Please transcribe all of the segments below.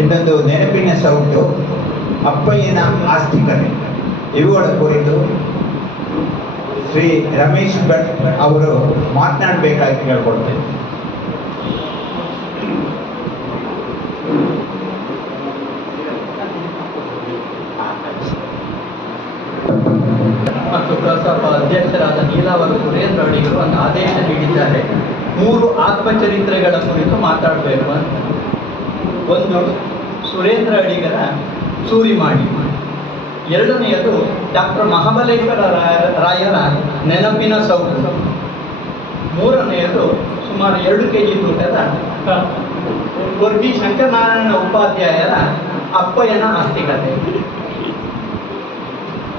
ಇನ್ನೊಂದು ನೆನಪಿನ ಸೌಟು, ಅಪ್ಪಯ್ಯನ ಆಸ್ತಿಕತೆ. ಇವುಗಳ ಕುರಿತು ಶ್ರೀ ರಮೇಶ್ ಭಟ್ ಅವರು ಮಾತನಾಡಬೇಕಾಗಿ ಕೇಳ್ಕೊಳ್ತೇನೆ. ಮತ್ತು ಪ್ರಸಭ ಅಧ್ಯಕ್ಷರಾದ ನೀಲಾವರ ಸುರೇಂದ್ರ ಅಡಿಗರು ಒಂದು ಆದೇಶ ನೀಡಿದ್ದಾರೆ. 3 ಆತ್ಮಚರಿತ್ರೆಗಳ ಕುರಿತು ಮಾತಾಡಬೇಕು ಅಂತ. ಒಂದು ಸುರೇಂದ್ರ ಅಡಿಗರ ಸೂರಿಮಾಡಿ, ಎರಡನೆಯದು ಡಾಕ್ಟರ್ ಮಹಾಬಲೇಶ್ವರ ರಾಯರ ನೆನಪಿನ ಸೌಟು, ಮೂರನೆಯದು ಸುಮಾರು 2 kg ತೂಕದ ವರ್ಗಿ ಶಂಕರನಾರಾಯಣ ಉಪಾಧ್ಯಾಯರ ಅಪ್ಪಯ್ಯನ ಆಸ್ತಿಕತೆ.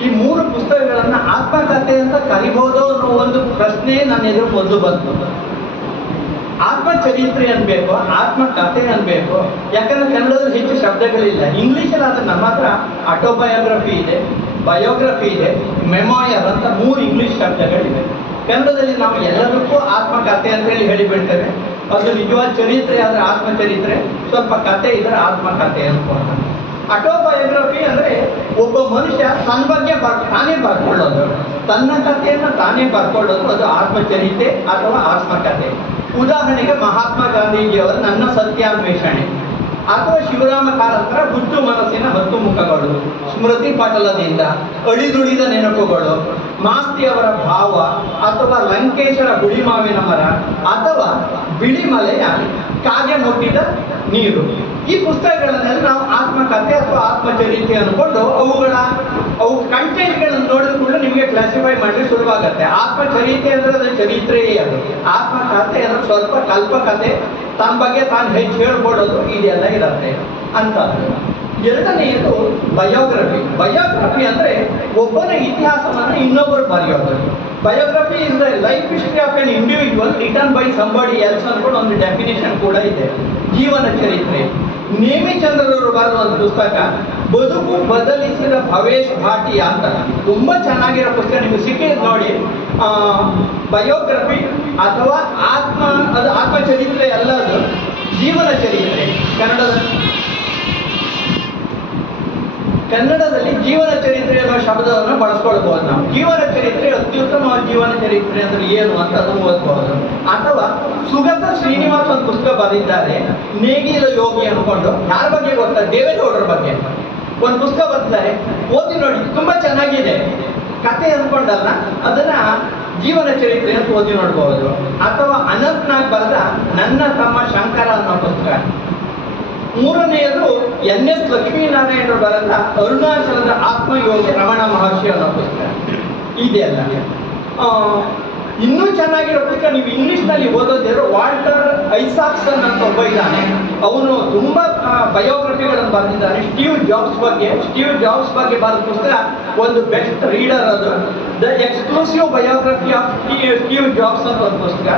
ಈ 3 ಪುಸ್ತಕಗಳನ್ನ ಆತ್ಮಕಥೆ ಅಂತ ಕರಿಬಹುದು ಅನ್ನೋ ಒಂದು ಪ್ರಶ್ನೆ ನನ್ನ ಎದುರು ಮೊದಲು ಬಂತು. ಆತ್ಮಚರಿತ್ರೆ ಅನ್ಬೇಕು, ಆತ್ಮಕಥೆ ಅನ್ಬೇಕು, ಯಾಕಂದ್ರೆ ಕನ್ನಡದಲ್ಲಿ ಹೆಚ್ಚು ಶಬ್ದಗಳಿಲ್ಲ. ಇಂಗ್ಲಿಷಲ್ಲಿ ಆದ್ರೆ ನಮ್ಮ ಹತ್ರ ಆಟೋಬಯೋಗ್ರಫಿ ಇದೆ, ಬಯೋಗ್ರಫಿ ಇದೆ, ಮೆಮೋಯರ್ ಅಂತ 3 ಇಂಗ್ಲಿಷ್ ಶಬ್ದಗಳಿವೆ. ಕನ್ನಡದಲ್ಲಿ ನಾವು ಎಲ್ಲದಕ್ಕೂ ಆತ್ಮಕಥೆ ಅಂತ ಹೇಳಿಬಿಡ್ತೇವೆ. ಅದು ನಿಜವಾದ ಚರಿತ್ರೆ ಆದ್ರೆ ಆತ್ಮಚರಿತ್ರೆ, ಸ್ವಲ್ಪ ಕಥೆ ಇದ್ರೆ ಆತ್ಮಕಥೆ ಅನ್ಕೊಂಡ. ಆಟೋಬಯೋಗ್ರಫಿ ಅಂದ್ರೆ ಒಬ್ಬ ಮನುಷ್ಯ ತನ್ನ ಬಗ್ಗೆ ತಾನೇ ಬರ್ಕೊಳ್ಳೋದು, ತನ್ನ ಕಥೆಯನ್ನು ತಾನೇ ಬರ್ಕೊಳ್ಳೋದು, ಅದು ಆತ್ಮಚರಿತ್ರೆ ಅಥವಾ ಆತ್ಮಕಥೆ. ಉದಾಹರಣೆಗೆ ಮಹಾತ್ಮ ಗಾಂಧೀಜಿಯವರ ನನ್ನ ಸತ್ಯಾನ್ವೇಷಣೆ, ಅಥವಾ ಶಿವರಾಮ ಕಾರಂತರ ಹುಚ್ಚು ಮನಸ್ಸಿನ 10 ಮುಖಗಳು, ಸ್ಮೃತಿ ಪಟಲದಿಂದ ಅಳಿದುಳಿದ ನೆನಪುಗಳು, ಮಾಸ್ತಿಯವರ ಭಾವ, ಅಥವಾ ಲಂಕೇಶರ ಹುಳಿಮಾವಿನ ಮರ, ಅಥವಾ ಬಿಳಿಮಲೆಯ ಕಾಗೆ ಮುಟ್ಟಿದ ನೀರು. ಈ ಪುಸ್ತಕಗಳನ್ನೆಲ್ಲ ನಾವು ಆತ್ಮಕಥೆ ಅಥವಾ ಆತ್ಮಚರಿತ್ರೆ ಅನ್ಕೊಂಡು ಅವು ಕಂಟೆಂಟ್ಗಳನ್ನು ನೋಡಿದ ಕೂಡ ನಿಮಗೆ ಕ್ಲಾಸಿಫೈ ಮಾಡಿ ಸುಲಭವಾಗತ್ತೆ. ಆತ್ಮಚರಿತ್ರೆ ಅಂದ್ರೆ ಅದು ಚರಿತ್ರೆಯೇ, ಅದು ಆತ್ಮಕಥೆ ಅಂದ್ರೆ ಸ್ವಲ್ಪ ಕಲ್ಪಕಥೆ, ತನ್ನ ಬಗ್ಗೆ ತಾನು ಹೆಚ್ಚು ಹೇಳ್ಕೊಡೋದು, ಇದೆಲ್ಲ ಇರುತ್ತೆ ಅಂತ. ಎರಡನೆಯದು ಬಯೋಗ್ರಫಿ. ಬಯೋಗ್ರಫಿ ಅಂದ್ರೆ ಒಬ್ಬನ ಇತಿಹಾಸವನ್ನು ಇನ್ನೊಬ್ಬರು ಬರೆಯೋದು. Biography is the life history of an individual return by somebody else ಅನ್ಕೊಂಡು ಒಂದು ಡೆಫಿನೇಷನ್ ಕೂಡ ಇದೆ. ಜೀವನ ಚರಿತ್ರೆ. ನೇಮಿಚಂದ್ರರವರು ಬರೆದ ಒಂದು ಪುಸ್ತಕ ಬದುಕು ಬದಲಿಸಿದ ಭವೇಶ್ ಭಾಟಿಯಾ ಅಂತ, ತುಂಬಾ ಚೆನ್ನಾಗಿರೋ ಪುಸ್ತಕ, ನಿಮಗೆ ಸಿಕ್ಕಿದ್ ನೋಡಿ. ಬಯೋಗ್ರಫಿ ಅಥವಾ ಅದು ಆತ್ಮಚರಿತ್ರೆ ಅಲ್ಲ, ಅದು ಜೀವನ ಚರಿತ್ರೆ. ಕನ್ನಡದಲ್ಲಿ ಜೀವನ ಚರಿತ್ರೆ ಅನ್ನೋ ಶಬ್ದವನ್ನು ಬಳಸ್ಕೊಳ್ಬಹುದು ನಾವು. ಜೀವನ ಚರಿತ್ರೆ, ಅತ್ಯುತ್ತಮವಾದ ಜೀವನ ಚರಿತ್ರೆ ಅಂದ್ರೆ ಏನು ಅಂತ ಅದನ್ನು ಓದ್ಬಹುದು. ಅಥವಾ ಸುಗತ ಶ್ರೀನಿವಾಸ್ ಒಂದು ಪುಸ್ತಕ ಬರೆದಿದ್ದಾರೆ, ನೇಗಿಲ ಯೋಗಿ ಅನ್ಕೊಂಡು. ಯಾರ ಬಗ್ಗೆ ಗೊತ್ತಾ? ದೇವೇಗೌಡರ ಬಗ್ಗೆ ಒಂದು ಪುಸ್ತಕ ಬರೆದಿದ್ದಾರೆ, ಓದಿ ನೋಡಿ, ತುಂಬಾ ಚೆನ್ನಾಗಿದೆ. ಕತೆ ಅನ್ಕೊಂಡಲ್ಲ, ಅದನ್ನ ಜೀವನ ಚರಿತ್ರೆ ಅಂತ ಓದಿ ನೋಡ್ಬಹುದು. ಅಥವಾ ಅನಂತ್ನಾಗ್ ಬರೆದ ನನ್ನ ತಮ್ಮ ಶಂಕರ ಅನ್ನೋ ಪುಸ್ತಕ. ಮೂರನೆಯದು NS ಲಕ್ಷ್ಮೀನಾರಾಯಣರು ಬರೆದ ಅರುಣಾಚಲದ ಆತ್ಮಯೋಗಿ ರಮಣ ಮಹರ್ಷಿ ಅನ್ನೋ ಪುಸ್ತಕ. ಇದೆಯಲ್ಲ ಇನ್ನೂ ಚೆನ್ನಾಗಿರೋ ಪುಸ್ತಕ ನೀವು ಇಂಗ್ಲಿಷ್ನಲ್ಲಿ ಓದೋದಿರೋ ವಾಲ್ಟರ್ ಐಸಾಕ್ಸನ್ ಅಂತ ಒಬ್ಬ ಇದ್ದಾನೆ. ಅವನು ತುಂಬಾ ಬಯೋಗ್ರಫಿಗಳನ್ನು ಬರೆದಿದ್ದಾನೆ. ಸ್ಟೀವ್ ಜಾಬ್ಸ್ ಬಗ್ಗೆ ಬರೆದ ಪುಸ್ತಕ ಒಂದು ಬೆಸ್ಟ್ ರೀಡರ್. ಅದು the exclusive biography of Steve jobs ಅಂತ ಒಂದು ಪುಸ್ತಕ.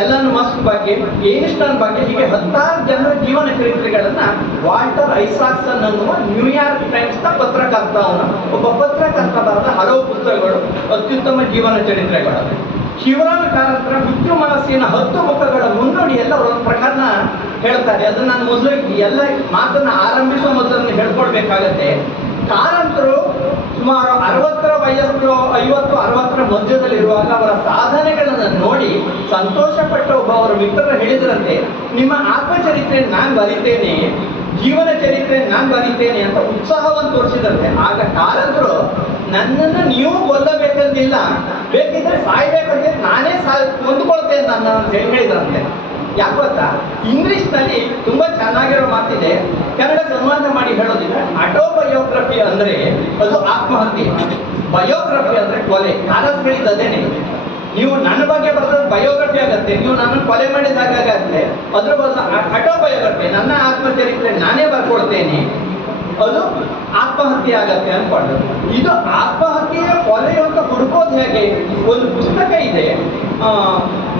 ಎಲನ್ ಮಸ್ಕ್ ಬಗ್ಗೆ, ಏನ್ಸ್ಟೈನ್ ಬಗ್ಗೆ, ಹೀಗೆ 16 ಜನರ ಜೀವನ ಚರಿತ್ರೆಗಳನ್ನ ವಾಲ್ಟರ್ ಐಸಾಕ್ಸನ್ ಅನ್ನುವ ನ್ಯೂಯಾರ್ಕ್ ಟೈಮ್ಸ್ ನ ಪತ್ರಕರ್ತ, ಅವನು ಒಬ್ಬ ಪತ್ರಕರ್ತ ಬರೆದ ಹಲವು ಪುಸ್ತಕಗಳು ಅತ್ಯುತ್ತಮ ಜೀವನ ಚರಿತ್ರೆಗಳು. ಶಿವರಾಮ ಕಾರಂತರ ಹುಚ್ಚು ಮನಸ್ಸಿನ 10 ಮುಖಗಳ ಮುನ್ನುಡಿ ಎಲ್ಲ ಒಂದು ಪ್ರಕರಣ ಹೇಳ್ತಾರೆ. ಅದನ್ನ ನಾನು ಮೊದಲು ಎಲ್ಲ ಮಾತನ್ನ ಆರಂಭಿಸುವ ಮೊದಲನ್ನು ಹೇಳ್ಕೊಡ್ಬೇಕಾಗತ್ತೆ. ಕಾರಂತರು ಸುಮಾರು 60ರ ವಯಸ್ಸು, 50-60ರ ಮಧ್ಯದಲ್ಲಿರುವಾಗ ಅವರ ಸಾಧನೆಗಳನ್ನು ನೋಡಿ ಸಂತೋಷ ಪಟ್ಟ ಒಬ್ಬ ಅವರ ಮಿತ್ರರು ಹೇಳಿದ್ರಂತೆ, ನಿಮ್ಮ ಆತ್ಮಚರಿತ್ರೆ ನಾನು ಬರಿತೇನೆ, ಜೀವನ ಚರಿತ್ರೆ ನಾನು ಬರಿತೇನೆ ಅಂತ ಉತ್ಸಾಹವನ್ನು ತೋರಿಸಿದಂತೆ. ಆಗ ಕಾರಂತರು, ನನ್ನನ್ನು ನೀವು ಕೊಲ್ಲಬೇಕಂತಿಲ್ಲ, ಬೇಕಿದ್ರೆ ಸಾಯ್ಬೇಕಂತ ನಾನೇ ಕೊಂದುಕೊಳ್ತೇನೆ ನನ್ನ ಅಂತ ಹೇಳಿದ್ರಂತೆ. ಯಾಕೆ ಗೊತ್ತಾ? ಇಂಗ್ಲಿಷ್ನಲ್ಲಿ ತುಂಬಾ ಚೆನ್ನಾಗಿರೋ ಮಾತಿದೆ, ಕನ್ನಡ ಅನುವಾದ ಮಾಡಿ ಹೇಳೋದಿಲ್ಲ. ಆಟೋಬಯೋಗ್ರಫಿ ಅಂದ್ರೆ ಅದು ಆತ್ಮಹತ್ಯೆ, ಬಯೋಗ್ರಫಿ ಅಂದ್ರೆ ಕೊಲೆ. ಕಾರಂತರು ಹೇಳಿದ್ದೇನೆ, ನೀವು ನನ್ನ ಬಗ್ಗೆ ಬರೆದ್ರೆ ಬಯೋಗ್ರಫಿ ಆಗತ್ತೆ, ನೀವು ನನ್ನ ಕೊಲೆ ಮಾಡಿದಾಗ ಆಗತ್ತೆ. ಅದ್ರ ಬದಲು ಆಟೋಬಯೋಗ್ರಫಿ, ನನ್ನ ಆತ್ಮಚರಿತ್ರೆ ನಾನೇ ಬರ್ಕೊಳ್ತೇನೆ, ಅದು ಆತ್ಮಹತ್ಯೆ ಆಗತ್ತೆ ಅನ್ಕೊಂಡು. ಇದು ಆತ್ಮಹತ್ಯೆಯ ಕೊಲೆ ಅಂತ ಹುಡುಕೋದು ಹೇಗೆ? ಒಂದು ಪುಸ್ತಕ ಇದೆ,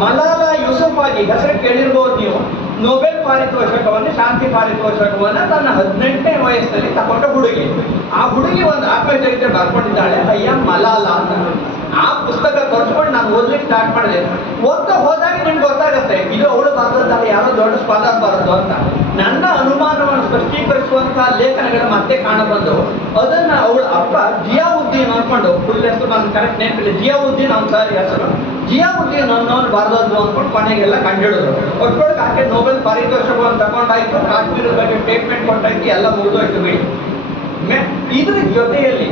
ಮಲಾಲಾ ಯೂಸುಫಾಗಿ ಹೆಸರು ಕೇಳಿರ್ಬೋದು ನೀವು. ನೊಬೆಲ್ ಪಾರಿತೋಷಕವನ್ನು, ಶಾಂತಿ ಪಾರಿತೋಷಕವನ್ನ ತನ್ನ 18ನೇ ವಯಸ್ಸಲ್ಲಿ ತಗೊಂಡ ಹುಡುಗಿ. ಆ ಹುಡುಗಿ ಒಂದು ಆತ್ಮಚರಿತ್ರೆ ಬರ್ಕೊಂಡಿದ್ದಾಳೆ, ಅಯ್ಯ ಮಲಾಲಾ ಅಂತ. ಆ ಪುಸ್ತಕ ತೋರಿಸ್ಕೊಂಡು ನಾನು ಓದ್ಲಿಕ್ಕೆ ಸ್ಟಾರ್ಟ್ ಮಾಡಿದೆ. ಓದ್ತಾ ಹೋದಾಗ ನಿಮ್ಗೆ ಗೊತ್ತಾಗತ್ತೆ ಇದು ಅವಳು ಬರೆದಲ್ಲ, ಯಾರೋ ದೊಡ್ಡ ಸ್ಪಾಲರ್ ಬರೋದು ಅಂತ. ನನ್ನ ಅನುಮಾನವನ್ನು ಸ್ಪಷ್ಟೀಕರಿಸುವ ಮಾಡಿಸುವಂತಹ ಲೇಖನಗಳು ಮತ್ತೆ ಕಾಣಬಂದವು. ಅದನ್ನ ಅವಳ ಅಪ್ಪ ಜಿಯಾವುದ್ದೀನ್ ಅನ್ಕೊಂಡು, ಫುಲ್ ಹೆಸರು ನಾನು ಕರೆಕ್ಟ್ ನೆನಪಿಲ್ಲ, ಜಿಯಾವುದ್ದೀನ್ ಅವ್ನ ಸಾರಿ ಹೆಸರು, ಜಿಯಾವುದ್ದೀನ್ ಅನ್ನೋನು ಬರೆದದ್ದು ಅಂದ್ಕೊಂಡು ಕೊನೆಗೆಲ್ಲ ಕಂಡಿಡಿದ್ರು. ಒಟ್ಟೊಳಗೆ ಆಕೆ ನೊಬೆಲ್ ಪಾರಿತೋಷಕವನ್ನು ತಗೊಂಡಾಯ್ತು, ಕಾಶ್ಮೀರದ ಬಗ್ಗೆ ಸ್ಟೇಟ್ಮೆಂಟ್ ಕೊಟ್ಟಾಯ್ತು, ಎಲ್ಲ ಮುಗಿದೋಯ್ತು ಬಿಡಿ. ಇದ್ರ ಜೊತೆಯಲ್ಲಿ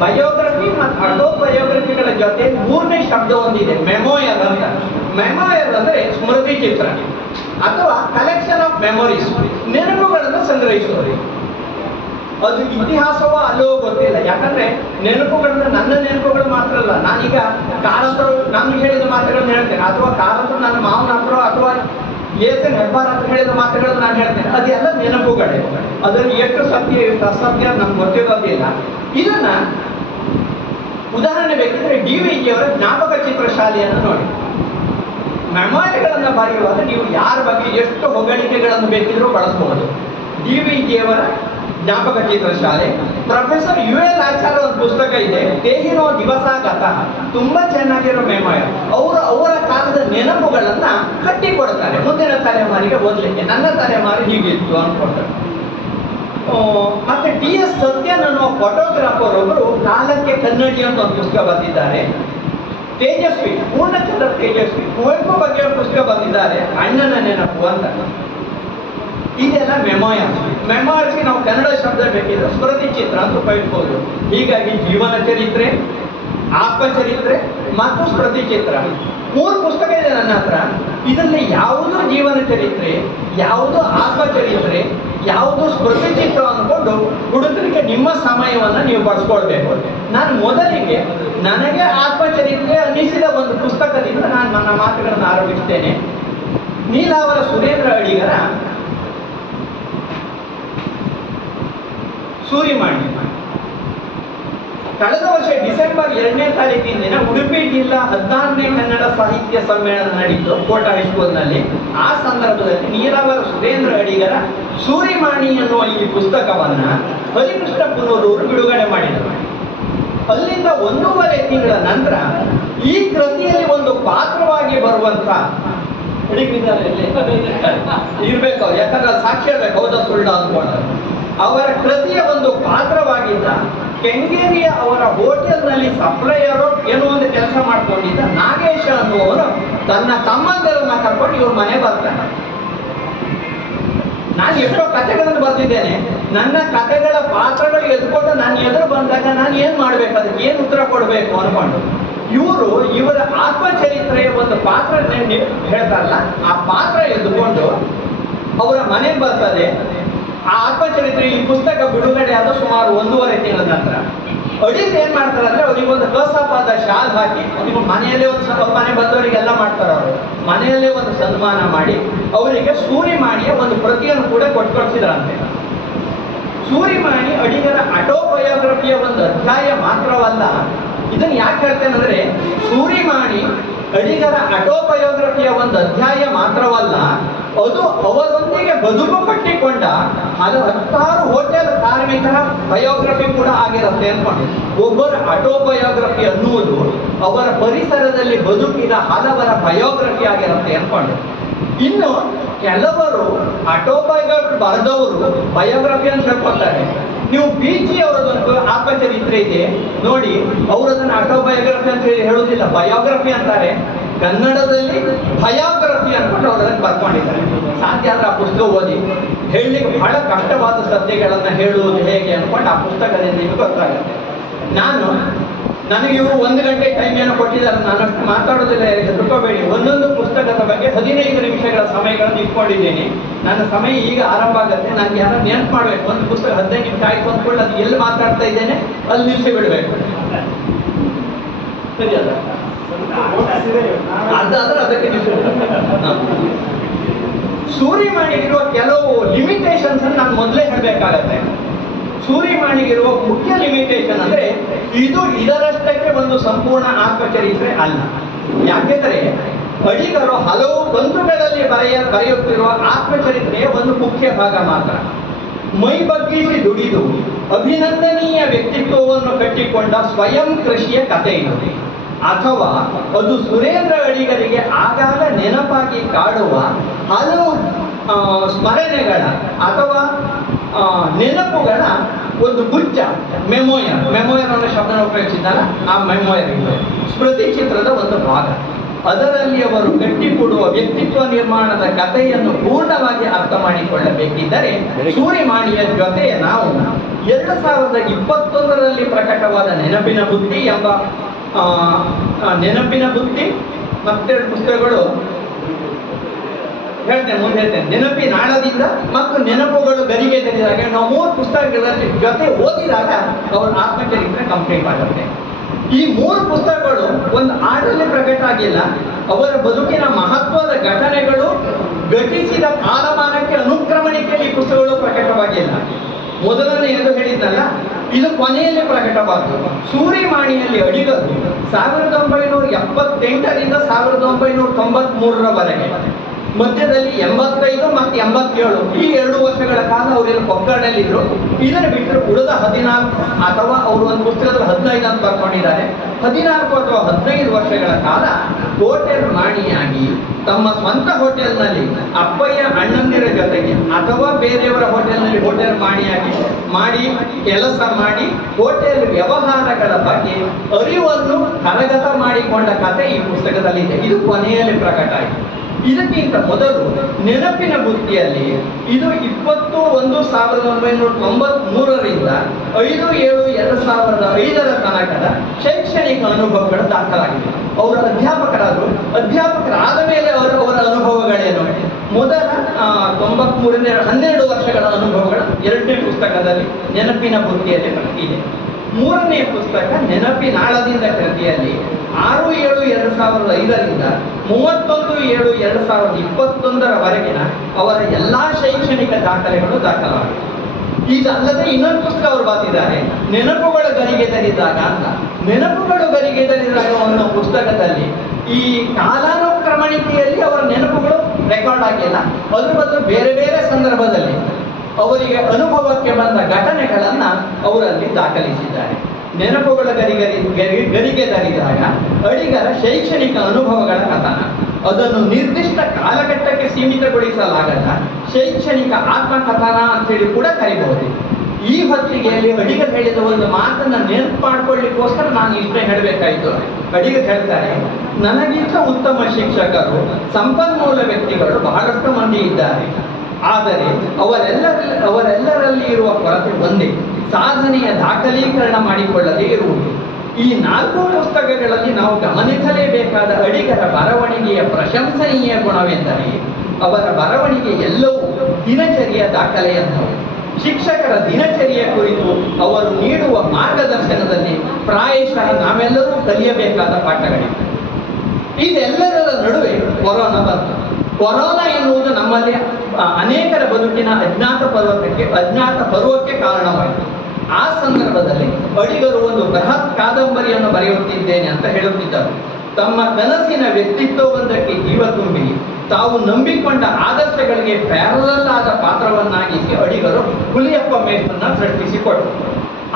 ಬಯೋಗ್ರಫಿ ಮತ್ತು ಆಟೋಬಯೋಗ್ರಫಿಗಳ ಜೊತೆ ಮೂರನೇ ಶಬ್ದ ಒಂದಿದೆ, ಮೆಮೋಯರ್ ಅಂತ. ಮೆಮೋಯರ್ ಅಂದ್ರೆ ಸ್ಮೃತಿ ಚಿತ್ರ ಅಥವಾ ಕಲೆಕ್ಷನ್ ಆಫ್ ಮೆಮೊರೀಸ್, ನೆನಪುಗಳನ್ನು ಸಂಗ್ರಹಿಸೋದು. ಅದು ಇತಿಹಾಸವೋ ಅಲ್ಲೋ ಗೊತ್ತಿಲ್ಲ, ಯಾಕಂದ್ರೆ ನೆನಪುಗಳನ್ನ ನನ್ನ ನೆನಪುಗಳು ಮಾತ್ರ ಅಲ್ಲ. ನಾನೀಗ ಕಾರಂತರು ನಮ್ಗೆ ಹೇಳಿದ ಮಾತುಗಳನ್ನ ಹೇಳ್ತೇನೆ, ಅಥವಾ ಕಾರಂತರು ನನ್ನ ಮಾವನ ಹತ್ರ ಅಥವಾ ಏಸನ್ ಹೆಬ್ಬಾರ್ ಅಂತ ಹೇಳಿದ ಮಾತುಗಳನ್ನು ನಾನು ಹೇಳ್ತೇನೆ, ಅದೆಲ್ಲ ನೆನಪುಗಳೇ. ಅದರಲ್ಲಿ ಎಷ್ಟು ಸತ್ಯ ಎಷ್ಟು ಅಸತ್ಯ ನಮ್ಗೆ ಗೊತ್ತಿರೋದಿಲ್ಲ. ಇದನ್ನ ಉದಾಹರಣೆ ಬೇಕಿದ್ರೆ DVG ಅವರ ಜ್ಞಾಪಕ ಚಿತ್ರಶಾಲೆಯನ್ನು ನೋಡಿ. ಮೆಮೊರಿಗಳನ್ನ ಬರೆಯುವಾಗ ನೀವು ಯಾರ ಬಗ್ಗೆ ಎಷ್ಟು ಹೊಗಳಿಕೆಗಳನ್ನು ಬೇಕಿದ್ರೂ ಬಳಸಬಹುದು. DVG ಅವರ ಜ್ಞಾಪಕ ಚಿತ್ರಶಾಲೆ. ಪ್ರೊಫೆಸರ್ UL ಆಚಾರ್ಯ ಒಂದು ಪುಸ್ತಕ ಇದೆ, ತೇಹಿನೋ ದಿವಸಾಗತಃ, ತುಂಬಾ ಚೆನ್ನಾಗಿರೋ ಮೆಮೊಯರ್. ಅವರ ಕಾಲದ ನೆನಪುಗಳನ್ನ ಕಟ್ಟಿಕೊಡ್ತಾರೆ ಮುಂದಿನ ತಲೆಮಾರಿಗೆ ಓದಲಿಕ್ಕೆ. ನನ್ನ ತಲೆಮಾರು ಹೀಗಿತ್ತು ಅನ್ಕೊಳ್ತಾರೆ. ಮತ್ತೆ TS ಸತ್ಯನ್ ಅನ್ನುವ ಫೋಟೋಗ್ರಾಫರ್ ಒಬ್ಬರು ಕಾಲಕ್ಕೆ ಕನ್ನಡಿ ಅಂತ ಒಂದು ಪುಸ್ತಕ ಬರೆದಿದ್ದಾರೆ. ತೇಜಸ್ವಿ, ಪೂರ್ಣಚಂದ್ರ ತೇಜಸ್ವಿ, ಕುವೆಂಪು ಬಗ್ಗೆ ಒಂದು ಪುಸ್ತಕ ಬರೆದಿದ್ದಾರೆ, ಅಣ್ಣನ ನೆನಪು ಅಂತ. ಇದೆಲ್ಲ ಮೆಮೊಯರ್ಸ್. ಮೆಮೊಯರ್ಸ್ಗೆ ನಾವು ಕನ್ನಡ ಶಬ್ದ ಬೇಕಿದ್ರೆ ಸ್ಮೃತಿ ಚಿತ್ರ ಅಂತ ಉಪಯೋಗಿಸಬಹುದು. ಹೀಗಾಗಿ ಜೀವನ ಚರಿತ್ರೆ, ಆತ್ಮಚರಿತ್ರೆ ಮತ್ತು ಸ್ಮೃತಿ ಚಿತ್ರ, 3 ಪುಸ್ತಕ ಇದೆ ನನ್ನ ಹತ್ರ. ಇದರಲ್ಲಿ ಯಾವುದು ಜೀವನ ಚರಿತ್ರೆ, ಯಾವುದು ಆತ್ಮಚರಿತ್ರೆ, ಯಾವುದು ಸ್ಮೃತಿ ಚಿತ್ರ ಅಂದ್ಕೊಂಡು ಹುಡುಗರಿಗೆ ನಿಮ್ಮ ಸಮಯವನ್ನ ನೀವು ಬಳಸ್ಕೊಳ್ಬೇಕು. ನಾನು ಮೊದಲಿಗೆ ನನಗೆ ಆತ್ಮಚರಿತ್ರೆ ಅನ್ನಿಸಿದ ಒಂದು ಪುಸ್ತಕದಿಂದ ನಾನು ನನ್ನ ಮಾತುಗಳನ್ನು ಆರಂಭಿಸ್ತೇನೆ. ನೀಲಾವರ ಸುರೇಂದ್ರ ಅಡಿಗರ ಸೂರಿಮಾಣಿ. ಕಳೆದ ವರ್ಷ ಡಿಸೆಂಬರ್ 2ನೇ ತಾರೀಕಿನ ದಿನ ಉಡುಪಿ ಜಿಲ್ಲಾ 16ನೇ ಕನ್ನಡ ಸಾಹಿತ್ಯ ಸಮ್ಮೇಳನ ನಡೀತು ಕೋಟ ಹೈಸ್ಕೂಲ್ನಲ್ಲಿ. ಆ ಸಂದರ್ಭದಲ್ಲಿ ನೀಲಾವರ ಸುರೇಂದ್ರ ಅಡಿಗರ ಸೂರಿಮಾಣಿ ಎನ್ನುವ ಈ ಪುಸ್ತಕವನ್ನ ಹರಿಕೃಷ್ಣ ಪುನೂರವರು ಬಿಡುಗಡೆ ಮಾಡಿದರು. ಅಲ್ಲಿಂದ 1.5 ತಿಂಗಳ ನಂತರ ಈ ಕೃತಿಯಲ್ಲಿ ಒಂದು ಪಾತ್ರವಾಗಿ ಬರುವಂತ ಇರ್ಬೇಕು ಅವ್ರು, ಯಾಕಂದ್ರೆ ಸಾಕ್ಷಿ ಹೇಳ್ಬೇಕು, ಹೌದಾ ಸುಳ್ಳ ಅಂದ್ಕೊಂಡ್ರು. ಅವರ ಕೃತಿಯ ಒಂದು ಪಾತ್ರವಾಗಿದ್ದ ಕೆಂಗೇರಿಯ ಅವರ ಹೋಟೆಲ್ನಲ್ಲಿ ಸಪ್ಲೈಯರು ಏನೋ ಒಂದು ಕೆಲಸ ಮಾಡ್ಕೊಂಡಿದ್ದ ನಾಗೇಶ ಅನ್ನುವವರು ತನ್ನ ತಮ್ಮಂದಿರನ್ನ ಕರ್ಕೊಂಡು ಇವ್ರ ಮನೆ ಬರ್ತಾನೆ. ನಾನು ಎಷ್ಟೋ ಕಥೆಗಳನ್ನು ಬರ್ತಿದ್ದೇನೆ, ನನ್ನ ಕಥೆಗಳ ಪಾತ್ರಗಳು ಎದ್ಕೊಂಡು ನಾನು ಎದುರು ಬಂದಾಗ ನಾನು ಏನ್ ಮಾಡ್ಬೇಕು, ಅದಕ್ಕೆ ಏನ್ ಉತ್ತರ ಕೊಡ್ಬೇಕು ಅನ್ಕೊಂಡು ಇವರ ಆತ್ಮಚರಿತ್ರೆಯ ಒಂದು ಪಾತ್ರ ಹೇಳ್ತಾರಲ್ಲ, ಆ ಪಾತ್ರ ಎದ್ದುಕೊಂಡು ಅವರ ಮನೆ ಬರ್ತದೆ. ಆ ಆತ್ಮಚರಿತ್ರೆ ಈ ಪುಸ್ತಕ ಬಿಡುಗಡೆ ಆದ ಸುಮಾರು 1.5 ತಿಂಗಳ ನಂತರ ಅಡಿಗೆ ಏನ್ ಮಾಡ್ತಾರೆ ಅಂದ್ರೆ ಅವರಿಗೊಂದು ಕಸಾಪಾದ ಶಾಲ್ ಹಾಕಿ, ನೀವು ಮನೆಯಲ್ಲೇ ಒಂದು ಮನೆ ಬಂದವರಿಗೆಲ್ಲ ಮಾಡ್ತಾರೆ, ಅವರು ಮನೆಯಲ್ಲೇ ಒಂದು ಸನ್ಮಾನ ಮಾಡಿ ಅವರಿಗೆ ಸೂರಿಮಾಣಿಯ ಒಂದು ಪ್ರತಿಯನ್ನು ಕೂಡ ಕೊಟ್ಕೊಳ್ಸಿದ್ರಂತೆ. ಸೂರಿಮಾಣಿ ಅಡಿಗರ ಆಟೋಬಯೋಗ್ರಫಿಯ ಒಂದು ಅಧ್ಯಾಯ ಮಾತ್ರವಲ್ಲ. ಇದನ್ನ ಯಾಕೆ ಹೇಳ್ತೇನೆ ಅಂದ್ರೆ, ಸೂರಿಮಾಣಿ ಅಡಿಗರ ಆಟೋಬಯೋಗ್ರಫಿಯ ಒಂದು ಅಧ್ಯಾಯ ಮಾತ್ರವಲ್ಲ, ಅದು ಅವರೊಂದಿಗೆ ಬದುಕು ಕಟ್ಟಿಕೊಂಡ 10 ಹೋಟೆಲ್ ಕಾರ್ಮಿಕರ ಬಯೋಗ್ರಫಿ ಕೂಡ ಆಗಿರುತ್ತೆ ಅನ್ಕೊಂಡು. ಒಬ್ಬರ ಆಟೋಬಯೋಗ್ರಫಿ ಅನ್ನುವುದು ಅವರ ಪರಿಸರದಲ್ಲಿ ಬದುಕಿದ ಹಲವರ ಬಯೋಗ್ರಫಿ ಆಗಿರುತ್ತೆ ಅನ್ಕೊಂಡು. ಇನ್ನು ಕೆಲವರು ಆಟೋಬಯೋಗ್ರಫಿ ಬರೆದವರು ಬಯೋಗ್ರಫಿ ಅಂತ ಹೇಳ್ಕೊತಾರೆ. ನೀವು BG ಅವರದೊಂದು ಆತ್ಮಚರಿತ್ರೆ ಇದೆ ನೋಡಿ, ಅವರದನ್ನ ಆಟೋಬಯೋಗ್ರಫಿ ಅಂತ ಹೇಳುವುದಿಲ್ಲ, ಬಯೋಗ್ರಫಿ ಅಂತಾರೆ. ಕನ್ನಡದಲ್ಲಿ ಬಯೋಗ್ರಫಿ ಅನ್ಕೊಂಡು ಅವರನ್ನು ಬರ್ಕೊಂಡಿದ್ದಾರೆ. ಸಾಧ್ಯ ಆದ್ರೆ ಆ ಪುಸ್ತಕ ಓದಿ, ಹೇಳಲಿಕ್ಕೆ ಬಹಳ ಕಷ್ಟವಾದ ಸತ್ಯಗಳನ್ನ ಹೇಳುವುದು ಹೇಗೆ ಅನ್ಕೊಂಡು ಆ ಪುಸ್ತಕದಿಂದ ನಿಮಗೆ ಗೊತ್ತಾಗುತ್ತೆ. ನನಗೆ ಇವರು 1 ಗಂಟೆ ಟೈಮ್ ಏನೋ ಕೊಟ್ಟಿದ್ದಾರೆ, ನಾನಷ್ಟು ಮಾತಾಡೋದಿಲ್ಲ, ಹೆದರ್ಕೋಬೇಡಿ. ಒಂದೊಂದು ಪುಸ್ತಕದ ಬಗ್ಗೆ 15 ನಿಮಿಷಗಳ ಸಮಯಗಳನ್ನು ಇಟ್ಕೊಂಡಿದ್ದೀನಿ. ನನ್ನ ಸಮಯ ಈಗ ಆರಂಭ ಆಗುತ್ತೆ. ನಾನು ಯಾರು ನೆನಪು ಮಾಡ್ಬೇಕು, ಒಂದು ಪುಸ್ತಕ 15 ನಿಮಿಷ ಆಯ್ತು ಅಂದ್ಕೊಂಡು ಅದು ಎಲ್ಲಿ ಮಾತಾಡ್ತಾ ಇದ್ದೇನೆ ಅಲ್ಲಿ ನಿಲ್ಲಿಸಿ ಬಿಡ್ಬೇಕು. ಸರಿ ಅಲ್ಲ, ಅದಾದ್ರೆ ಅದಕ್ಕೆ ಸೂರಿಮಾಣಿಗಿರುವ ಕೆಲವು ಲಿಮಿಟೇಷನ್ಸ್ ಅನ್ನು ನಾನು ಮೊದಲೇ ಹೇಳಬೇಕಾಗತ್ತೆ. ಸೂರಿಮಾಣಿಗಿರುವ ಮುಖ್ಯ ಲಿಮಿಟೇಷನ್ ಅಂದ್ರೆ ಇದು ಇದರಷ್ಟಕ್ಕೆ ಒಂದು ಸಂಪೂರ್ಣ ಆತ್ಮಚರಿತ್ರೆ ಅಲ್ಲ. ಯಾಕೆಂದ್ರೆ ಅಡಿಗರು ಹಲವು ಕಂತುಗಳಲ್ಲಿ ಬರೆಯುತ್ತಿರುವ ಆತ್ಮಚರಿತ್ರೆಯ ಒಂದು ಮುಖ್ಯ ಭಾಗ ಮಾತ್ರ. ಮೈ ಬಗ್ಗಿಸಿ ದುಡಿದು ಅಭಿನಂದನೀಯ ವ್ಯಕ್ತಿತ್ವವನ್ನು ಕಟ್ಟಿಕೊಂಡ ಸ್ವಯಂ ಕೃಷಿಯ ಕಥೆ ಇದು. ಅಥವಾ ಅದು ಸುರೇಂದ್ರ ಅಡಿಗರಿಗೆ ಆಗಾಗ ನೆನಪಾಗಿ ಕಾಡುವ ಹಲವು ಸ್ಮರಣೆಗಳ ಅಥವಾ ನೆನಪುಗಳ ಒಂದು ಗುಚ್ಛ, ಮೆಮೋಯರ್ ಅನ್ನೋ ಶಬ್ದನ ಉಪಯೋಗಿಸಿದ್ದಾರ. ಆ ಮೆಮೋಯರ್ ಸ್ಮೃತಿ ಚಿತ್ರದ ಒಂದು ಭಾಗ. ಅದರಲ್ಲಿ ಅವರು ಕಟ್ಟಿಕೊಡುವ ವ್ಯಕ್ತಿತ್ವ ನಿರ್ಮಾಣದ ಕಥೆಯನ್ನು ಪೂರ್ಣವಾಗಿ ಅರ್ಥ ಮಾಡಿಕೊಳ್ಳಬೇಕಿದ್ದರೆ ಸೂರಿಮಾಣಿಯ ಜೊತೆ ನಾವು 2021ರಲ್ಲಿ ಪ್ರಕಟವಾದ ನೆನಪಿನ ಬುದ್ಧಿ ಎಂಬ ನೆನಪಿನ ಬುದ್ಧಿ ಮತ್ತೆರಡು ಪುಸ್ತಕಗಳು ಹೇಳ್ತೇನೆ. ನೆನಪಿನಾಳದಿಂದ ಮತ್ತು ನೆನಪುಗಳು ಗರಿಗೆ ತೆರೆದಾಗ ನಾವು 3 ಪುಸ್ತಕಗಳ ಜೊತೆ ಓದಿದಾಗ ಅವರ ಆತ್ಮಚರಿತ್ರೆ ಕಂಪ್ಲೀಟ್ ಆಗುತ್ತೆ. ಈ 3 ಪುಸ್ತಕಗಳು ಒಂದು ಆಡಲ್ಲಿ ಪ್ರಕಟ ಆಗಿಲ್ಲ. ಅವರ ಬದುಕಿನ ಮಹತ್ವದ ಘಟನೆಗಳು ಘಟಿಸಿದ ಕಾಲಮಾನಕ್ಕೆ ಅನುಕ್ರಮಣಿಕೆ ಈ ಪುಸ್ತಕಗಳು ಪ್ರಕಟವಾಗಿಲ್ಲ. ಮೊದಲನೆಯದು ಹೇಳಿದ್ನಲ್ಲ, ಇದು ಕೊನೆಯಲ್ಲಿ ಪ್ರಕಟವಾದದ್ದು. ಸೂರಿಮಾಣಿಯಲ್ಲಿ ಅಡಿಗರು 1978ರಿಂದ 1993ರವರೆಗೆ, ಮಧ್ಯದಲ್ಲಿ 85 ಮತ್ತು 87 ಈ 2 ವರ್ಷಗಳ ಕಾಲ ಅವರೆಲ್ಲ ಕೊಕ್ಕರ್ನಲ್ಲಿದ್ರು. ಇದನ್ನು ಬಿಟ್ಟರೆ ಉಳಿದ 14 ಅಥವಾ ಅವರು ಒಂದು ಪುಸ್ತಕದಲ್ಲಿ 15 ಅಂತ ಬರ್ಕೊಂಡಿದ್ದಾರೆ, 14 ಅಥವಾ 15 ವರ್ಷಗಳ ಕಾಲ ಹೋಟೆಲ್ ಮಾಣಿಯಾಗಿ ತಮ್ಮ ಸ್ವಂತ ಹೋಟೆಲ್ನಲ್ಲಿ ಅಪ್ಪಯ್ಯ ಅಣ್ಣಂದಿರ ಜೊತೆಗೆ ಅಥವಾ ಬೇರೆಯವರ ಹೋಟೆಲ್ನಲ್ಲಿ ಹೋಟೆಲ್ ಮಾಡಿ ಕೆಲಸ ಮಾಡಿ ಹೋಟೆಲ್ ವ್ಯವಹಾರಗಳ ಬಗ್ಗೆ ಅರಿವನ್ನು ಕರಗತ ಮಾಡಿಕೊಂಡ ಕಥೆ ಈ ಪುಸ್ತಕದಲ್ಲಿದೆ. ಇದು ಕೊನೆಯಲ್ಲಿ ಪ್ರಕಟ ಆಯಿತು. ಇದಕ್ಕಿಂತ ಮೊದಲು ನೆನಪಿನ ಬುದ್ಧಿಯಲ್ಲಿ ಇದು 21/1993ರಿಂದ 5/7/2005 ತನಕದ ಶೈಕ್ಷಣಿಕ ಅನುಭವಗಳು ದಾಖಲಾಗಿದೆ. ಅವರ ಅಧ್ಯಾಪಕರಾದ ಮೇಲೆ ಅವರ ಅನುಭವಗಳೇನು? ಮೊದಲ 93ರಿಂದ 12 ವರ್ಷಗಳ ಅನುಭವಗಳು 2ನೇ ಪುಸ್ತಕದಲ್ಲಿ ನೆನಪಿನ ಬುದ್ಧಿಯಲ್ಲಿ ಇದೆ. 3ನೇ ಪುಸ್ತಕ ನೆನಪಿನಾಳದಿಂದ ಕೃತಿಯಲ್ಲಿ 6/7/2005ರಿಂದ 31/7/2021ರವರೆಗಿನ ಅವರ ಎಲ್ಲಾ ಶೈಕ್ಷಣಿಕ ದಾಖಲೆಗಳು ದಾಖಲಾಗಿವೆ. ಇದಲ್ಲದೆ ಇನ್ನೊಂದು ಪುಸ್ತಕ ಅವರು ಬರೆದಿದ್ದಾರೆ, ನೆನಪುಗಳ ಗರಿಗೆ ತರಿದಾಗ ಅಂತ. ನೆನಪುಗಳು ಗರಿಗೆ ತರಿದಾಗ ಅನ್ನೋ ಪುಸ್ತಕದಲ್ಲಿ ಈ ಕಾಲಾನುಕ್ರಮಣಿಕೆಯಲ್ಲಿ ಅವರ ನೆನಪುಗಳು ರೆಕಾರ್ಡ್ ಆಗಿಲ್ಲ. ಅದ್ರ ಬದಲು ಬೇರೆ ಬೇರೆ ಸಂದರ್ಭದಲ್ಲಿ ಅವರಿಗೆ ಅನುಭವಕ್ಕೆ ಬಂದ ಘಟನೆಗಳನ್ನ ಅವರಲ್ಲಿ ದಾಖಲಿಸಿದ್ದಾರೆ. ನೆನಪುಗಳ ಗರಿಗೆ ತರಿದಾಗ ಅಡಿಗರ ಶೈಕ್ಷಣಿಕ ಅನುಭವಗಳ ಕಥನ, ಅದನ್ನು ನಿರ್ದಿಷ್ಟ ಕಾಲಘಟ್ಟಕ್ಕೆ ಸೀಮಿತಗೊಳಿಸಲಾಗದ ಶೈಕ್ಷಣಿಕ ಆತ್ಮಕಥನ ಅಂತೇಳಿ ಕೂಡ ಕರೀಬಹುದು. ಈ ಹೊತ್ತಿಗೆಯಲ್ಲಿ ಅಡಿಗರು ಹೇಳಿದ ಒಂದು ಮಾತನ್ನ ನೆನಪು ಮಾಡ್ಕೊಳ್ಳಿಕ್ಕೋಸ್ಕರ ನಾನು ಇಷ್ಟೇ ಹೇಳಬೇಕಾಯ್ತು. ಅಡಿಗರು ಹೇಳ್ತಾರೆ, ನನಗಿಂತ ಉತ್ತಮ ಶಿಕ್ಷಕರು, ಸಂಪನ್ಮೂಲ ವ್ಯಕ್ತಿಗಳು ಬಹಳಷ್ಟು ಮಂದಿ ಇದ್ದಾರೆ. ಆದರೆ ಅವರೆಲ್ಲರಲ್ಲಿ ಇರುವ ಕೊರತೆ ಒಂದೇ, ಸಾಧನೆಯ ದಾಖಲೀಕರಣ ಮಾಡಿಕೊಳ್ಳದೇ ಇರುವುದು. ಈ 4 ಪುಸ್ತಕಗಳಲ್ಲಿ ನಾವು ಗಮನಿಸಲೇಬೇಕಾದ ಅಡಿಗರ ಬರವಣಿಗೆಯ ಪ್ರಶಂಸನೀಯ ಗುಣವೆಂದರೆ ಅವರ ಬರವಣಿಗೆ ಎಲ್ಲವೂ ದಿನಚರಿಯ ದಾಖಲೆಯನ್ನು. ಶಿಕ್ಷಕರ ದಿನಚರಿಯ ಕುರಿತು ಅವರು ನೀಡುವ ಮಾರ್ಗದರ್ಶನದಲ್ಲಿ ಪ್ರಾಯಶಃ ನಾವೆಲ್ಲರೂ ಕಲಿಯಬೇಕಾದ ಪಾಠಗಳಿವೆ. ಇದೆಲ್ಲದರ ನಡುವೆ ಕೊರೋನಾ ಬಂತು. ಕೊರೋನಾ ಎನ್ನುವುದು ನಮ್ಮಲ್ಲಿ ಅನೇಕರ ಬದುಕಿನ ಅಜ್ಞಾತ ಪರ್ವಕ್ಕೆ ಕಾರಣವಾಯಿತು. ಆ ಸಂದರ್ಭದಲ್ಲಿ ಅಡಿಗರು ಒಂದು ಬೃಹತ್ ಕಾದಂಬರಿಯನ್ನು ಬರೆಯುತ್ತಿದ್ದೇನೆ ಅಂತ ಹೇಳುತ್ತಿದ್ದರು. ತಮ್ಮ ಕನಸಿನ ವ್ಯಕ್ತಿತ್ವವೊಂದಕ್ಕೆ ಜೀವ ತುಂಬಿ ತಾವು ನಂಬಿಕೊಂಡ ಆದರ್ಶಗಳಿಗೆ ಪ್ಯಾರಲಲ್ ಆದ ಪಾತ್ರವನ್ನಾಗಿಸಿ ಅಡಿಗರು ಹುಲಿಯಪ್ಪ ಮೇಷ್ಟ್ರನ್ನ ಸೃಷ್ಟಿಸಿಕೊಟ್ಟರು.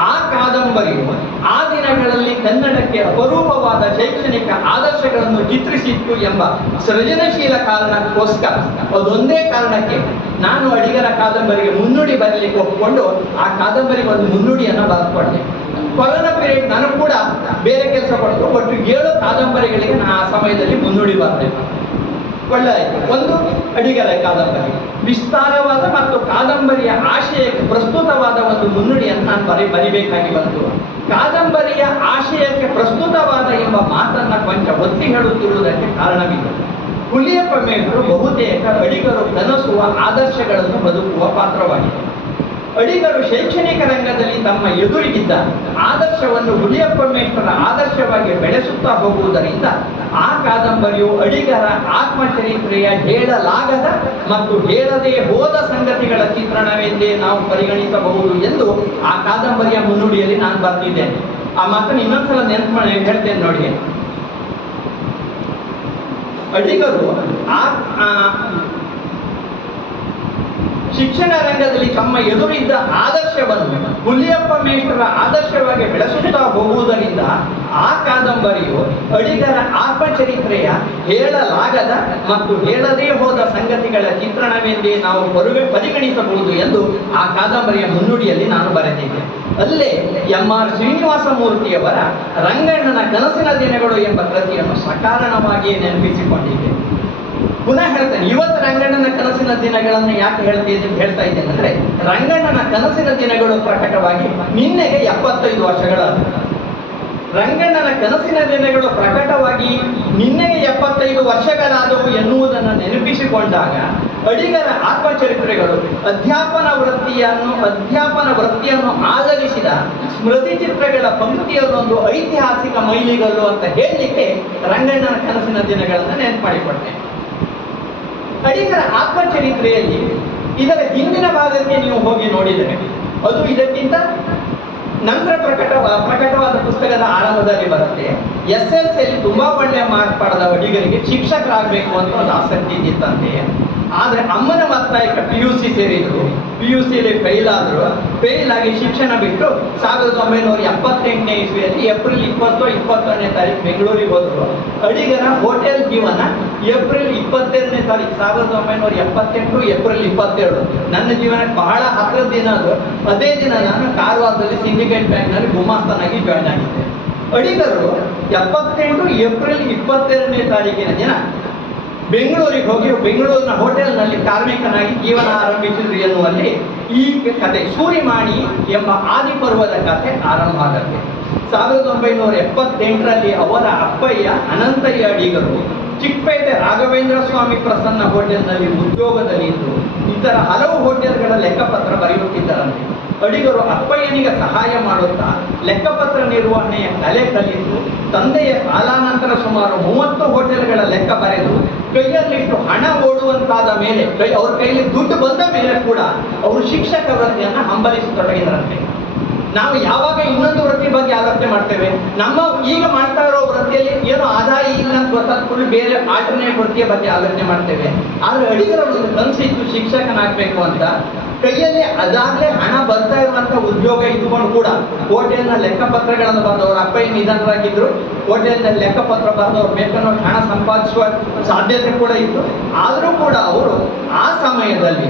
ಆ ಕಾದಂಬರಿಯು ಆ ದಿನಗಳಲ್ಲಿ ಕನ್ನಡಕ್ಕೆ ಅಪರೂಪವಾದ ಶೈಕ್ಷಣಿಕ ಆದರ್ಶಗಳನ್ನು ಚಿತ್ರಿಸಿತ್ತು ಎಂಬ ಸೃಜನಶೀಲ ಕಾರಣಕ್ಕೋಸ್ಕರ, ಅದೊಂದೇ ಕಾರಣಕ್ಕೆ ನಾನು ಅಡಿಗರ ಕಾದಂಬರಿಗೆ ಮುನ್ನುಡಿ ಬರಲಿಕ್ಕೆ ಒಪ್ಪಿಕೊಂಡು ಆ ಕಾದಂಬರಿಗೆ ಒಂದು ಮುನ್ನುಡಿಯನ್ನು ಬರೆದುಕೊಂಡೆ. ಕೊರೋನಾ ಪೀರಿಯಡ್ ನಾನು ಕೂಡ ಬೇರೆ ಕೆಲಸ ಕೊಟ್ಟು ಒಟ್ಟು 7 ಕಾದಂಬರಿಗಳಿಗೆ ನಾನು ಆ ಸಮಯದಲ್ಲಿ ಮುನ್ನುಡಿ ಬರಬೇಕು. ಒಳ್ಳೆ ಆಯ್ತು. ಒಂದು ಅಡಿಗರ ಕಾದಂಬರಿ ವಿಸ್ತಾರವಾದ ಮತ್ತು ಕಾದಂಬರಿಯ ಆಶಯಕ್ಕೆ ಪ್ರಸ್ತುತವಾದ ಒಂದು ಮುನ್ನುಡಿಯನ್ನು ನಾನು ಬರಿಬೇಕಾಗಿ ಬಂತು. ಕಾದಂಬರಿಯ ಆಶಯಕ್ಕೆ ಪ್ರಸ್ತುತವಾದ ಎಂಬ ಮಾತನ್ನ ಕೊಂಚ ಒತ್ತಿ ಹೇಳುತ್ತಿರುವುದಕ್ಕೆ ಕಾರಣವಿದೆ. ಹುಲಿಯಪ್ಪ ಮೇಷ್ಟ್ರು ಬಹುತೇಕ ಅಡಿಗರು ಕನಸುವ ಆದರ್ಶಗಳನ್ನು ಬದುಕುವ ಪಾತ್ರವಾಗಿದೆ. ಅಡಿಗರು ಶೈಕ್ಷಣಿಕ ರಂಗದಲ್ಲಿ ತಮ್ಮ ಎದುರಿಗಿದ್ದ ಆದರ್ಶವನ್ನು ಹುಲಿಯಪ್ಪ ಮೇಷ್ಟ್ರ ಆದರ್ಶವಾಗಿ ಬೆಳೆಸುತ್ತಾ ಹೋಗುವುದರಿಂದ ಆ ಕಾದಂಬರಿಯು ಅಡಿಗರ ಆತ್ಮಚರಿತ್ರೆಯ ಹೇಳಲಾಗದ ಮತ್ತು ಹೇಳದೇ ಹೋದ ಸಂಗತಿಗಳ ಚಿತ್ರಣವೆಂದೇ ನಾವು ಪರಿಗಣಿಸಬಹುದು ಎಂದು ಆ ಕಾದಂಬರಿಯ ಮುನ್ನುಡಿಯಲ್ಲಿ ನಾನು ಬರೆದಿದ್ದೇನೆ. ಆ ಮಾತನ್ನು ಇನ್ನೊಂದ್ಸಲ ನೆನಪು ಮಾಡಿ ಹೇಳ್ತೇನೆ ನೋಡಿ. ಅಡಿಗರು ಶಿಕ್ಷಣ ರಂಗದಲ್ಲಿ ತಮ್ಮ ಎದುರಿದ್ದ ಆದರ್ಶವನ್ನು ಹುಲಿಯಪ್ಪ ಮೇಷ್ಟ್ರ ಆದರ್ಶವಾಗಿ ಬೆಳೆಸುತ್ತಾ ಹೋಗುವುದರಿಂದ ಆ ಕಾದಂಬರಿಯು ಅಡಿಗರ ಆತ್ಮಚರಿತ್ರೆಯ ಹೇಳಲಾಗದ ಮತ್ತು ಹೇಳದೇ ಹೋದ ಸಂಗತಿಗಳ ಚಿತ್ರಣವೆಂದೇ ನಾವು ಪರಿಗಣಿಸಬಹುದು ಎಂದು ಆ ಕಾದಂಬರಿಯ ಮುನ್ನುಡಿಯಲ್ಲಿ ನಾನು ಬರೆದಿದ್ದೆ. ಅಲ್ಲೇ ಎಂ.ಆರ್. ಶ್ರೀನಿವಾಸ ಮೂರ್ತಿಯವರ ರಂಗಣ್ಣನ ಕನಸಿನ ದಿನಗಳು ಎಂಬ ಕೃತಿಯನ್ನು ಸಕಾರಣವಾಗಿಯೇ ನೆನಪಿಸಿಕೊಂಡಿದ್ದೆ. ಪುನಃ ಹೇಳ್ತೇನೆ, ಇವತ್ತು ರಂಗಣ್ಣನ ಕನಸಿನ ದಿನಗಳನ್ನು ಯಾಕೆ ಹೇಳ್ತಾ ಇದ್ದೇನೆ ಅಂದ್ರೆ, ರಂಗಣ್ಣನ ಕನಸಿನ ದಿನಗಳು ಪ್ರಕಟವಾಗಿ ನಿನ್ನೆಗೆ 75 ವರ್ಷಗಳಾದವು. ರಂಗಣ್ಣನ ಕನಸಿನ ದಿನಗಳು ಪ್ರಕಟವಾಗಿ ನಿನ್ನೆಗೆ 75 ವರ್ಷಗಳಾದವು ಎನ್ನುವುದನ್ನು ನೆನಪಿಸಿಕೊಂಡಾಗ ಅಡಿಗರ ಆತ್ಮಚರಿತ್ರೆಗಳು ಅಧ್ಯಾಪನ ವೃತ್ತಿಯನ್ನು ಆಧರಿಸಿದ ಸ್ಮೃತಿ ಚಿತ್ರಗಳ ಪಂಕ್ತಿಯಲ್ಲೊಂದು ಐತಿಹಾಸಿಕ ಮೈಲಿಗಲ್ಲು ಅಂತ ಹೇಳಲಿಕ್ಕೆ ರಂಗಣ್ಣನ ಕನಸಿನ ದಿನಗಳನ್ನು ನೆನಪು ಮಾಡಿಕೊಟ್ಟೆ. ಅಡಿಗರ ಆತ್ಮಚರಿತ್ರೆಯಲ್ಲಿ ಇದರ ಹಿಂದಿನ ಭಾಗಕ್ಕೆ ನೀವು ಹೋಗಿ ನೋಡಿದರೆ ಅದು ಇದಕ್ಕಿಂತ ನಂತರ ಪ್ರಕಟವಾದ ಪುಸ್ತಕದ ಆರಂಭದಲ್ಲಿ ಬರುತ್ತೆ. SLCಯಲ್ಲಿ ತುಂಬಾ ಒಳ್ಳೆಯ ಮಾರ್ಕ್ ಪಡೆದ ಅಡಿಗರಿಗೆ ಶಿಕ್ಷಕರಾಗಬೇಕು ಅಂತ ಒಂದು ಆಸಕ್ತಿ ಇದ್ದಿತ್ತಂತೆ. ಆದ್ರೆ ಅಮ್ಮನ ಒತ್ತಾಯಕ್ಕೆ PUC ಸೇರಿದ್ರು. PUCಯಲ್ಲಿ ಫೇಲ್ ಆಗಿ ಶಿಕ್ಷಣ ಬಿಟ್ಟು 1978ನೇ ಇಸ್ವಿಯಲ್ಲಿ ಏಪ್ರಿಲ್ 20-21ನೇ ತಾರೀಕು ಬೆಂಗಳೂರಿಗೆ ಹೋದ್ರು. ಅಡಿಗರ ಹೋಟೆಲ್ ಜೀವನ ಏಪ್ರಿಲ್ 22ನೇ ತಾರೀಕು 1978 ಏಪ್ರಿಲ್ 22 ನನ್ನ ಜೀವನಕ್ಕೆ ಬಹಳ ಹತ್ತಿರದ ದಿನ ಅದು. ಅದೇ ದಿನ ನಾನು ಕಾರವಾರದಲ್ಲಿ ಸಿಂಡಿಕೇಟ್ ಬ್ಯಾಂಕ್ನಲ್ಲಿ ಗುಮಾಸ್ತನಾಗಿ ಜಾಯ್ನ್ ಆಗಿದ್ದೆ. ಅಡಿಗರು 78 ಏಪ್ರಿಲ್ 22ನೇ ತಾರೀಕಿನ ದಿನ ಬೆಂಗಳೂರಿಗೆ ಹೋಗಿ ಬೆಂಗಳೂರಿನ ಹೋಟೆಲ್ನಲ್ಲಿ ಕಾರ್ಮಿಕನಾಗಿ ಜೀವನ ಆರಂಭಿಸಿದ್ರು ಎನ್ನುವಲ್ಲಿ ಈ ಕತೆ ಸೂರಿಮಾಣಿ ಎಂಬ ಆದಿಪರ್ವದ ಕತೆ ಆರಂಭ ಆಗುತ್ತೆ. 1978ರಲ್ಲಿ ಅವರ ಅಪ್ಪಯ್ಯ ಅನಂತಯ್ಯ ಅಡಿಗರು ಚಿಕ್ಕಪೇಟೆ ರಾಘವೇಂದ್ರ ಸ್ವಾಮಿ ಪ್ರಸನ್ನ ಹೋಟೆಲ್ನಲ್ಲಿ ಉದ್ಯೋಗದಲ್ಲಿ ಇದ್ದು ಇತರ ಹಲವು ಹೋಟೆಲ್ಗಳ ಲೆಕ್ಕಪತ್ರ ಬರೆಯುತ್ತಿದ್ದರಂತೆ. ಅಡಿಗರು ಅಪ್ಪಯ್ಯನಿಗೆ ಸಹಾಯ ಮಾಡುತ್ತಾ ಲೆಕ್ಕಪತ್ರ ನಿರ್ವಹಣೆಯ ಕಲೆ ಕಲಿತು ತಂದೆಯ ಕಾಲಾನಂತರ ಸುಮಾರು 30 ಹೋಟೆಲ್ಗಳ ಲೆಕ್ಕ ಬರೆದು ಕೈಯಲ್ಲಿಷ್ಟು ಹಣ ಓಡುವಂತಾದ ಮೇಲೆ ಅವ್ರ ಕೈಯಲ್ಲಿ ದುಡ್ಡು ಬಂದ ಮೇಲೆ ಕೂಡ ಅವರು ಶಿಕ್ಷಕ ವೃತ್ತಿಯನ್ನು ಹಂಬಲಿಸತೊಡಗಿದರಂತೆ. ನಾವು ಯಾವಾಗ ಇನ್ನೊಂದು ವೃತ್ತಿ ಬಗ್ಗೆ ಆಲೋಚನೆ ಮಾಡ್ತೇವೆ, ನಮ್ಮ ಈಗ ಮಾಡ್ತಾ ಇರೋ ವೃತ್ತಿಯಲ್ಲಿ ಏನು ಆದಾಯ ಇಲ್ಲ ಅಂತ ಗೊತ್ತಾದ್ಕೊಂಡು ಬೇರೆ ಆಲ್ಟರ್ನೇಟ್ ವೃತ್ತಿಯ ಬಗ್ಗೆ ಆಲೋಚನೆ ಮಾಡ್ತೇವೆ. ಆದ್ರೆ ಅಡಿಗರ ಒಂದು ಕನಸಿತ್ತು ಶಿಕ್ಷಕನಾಗಬೇಕು ಅಂತ. ಕೈಯಲ್ಲಿ ಅದಾಗಲೇ ಹಣ ಬರ್ತಾ ಇರುವಂತ ಉದ್ಯೋಗ ಇದ್ಕೊಂಡು ಕೂಡ ಹೋಟೆಲ್ನ ಲೆಕ್ಕಪತ್ರಗಳನ್ನು ಬರೆದವರು ಅಪ್ಪಯ್ಯ ನಿಧನರಾಗಿದ್ರು. ಹೋಟೆಲ್ನ ಲೆಕ್ಕಪತ್ರ ಬರೆದವರು ಬೇಕನ್ನೋ ಹಣ ಸಂಪಾದಿಸುವ ಸಾಧ್ಯತೆ ಕೂಡ ಇತ್ತು. ಆದರೂ ಕೂಡ ಅವರು ಆ ಸಮಯದಲ್ಲಿ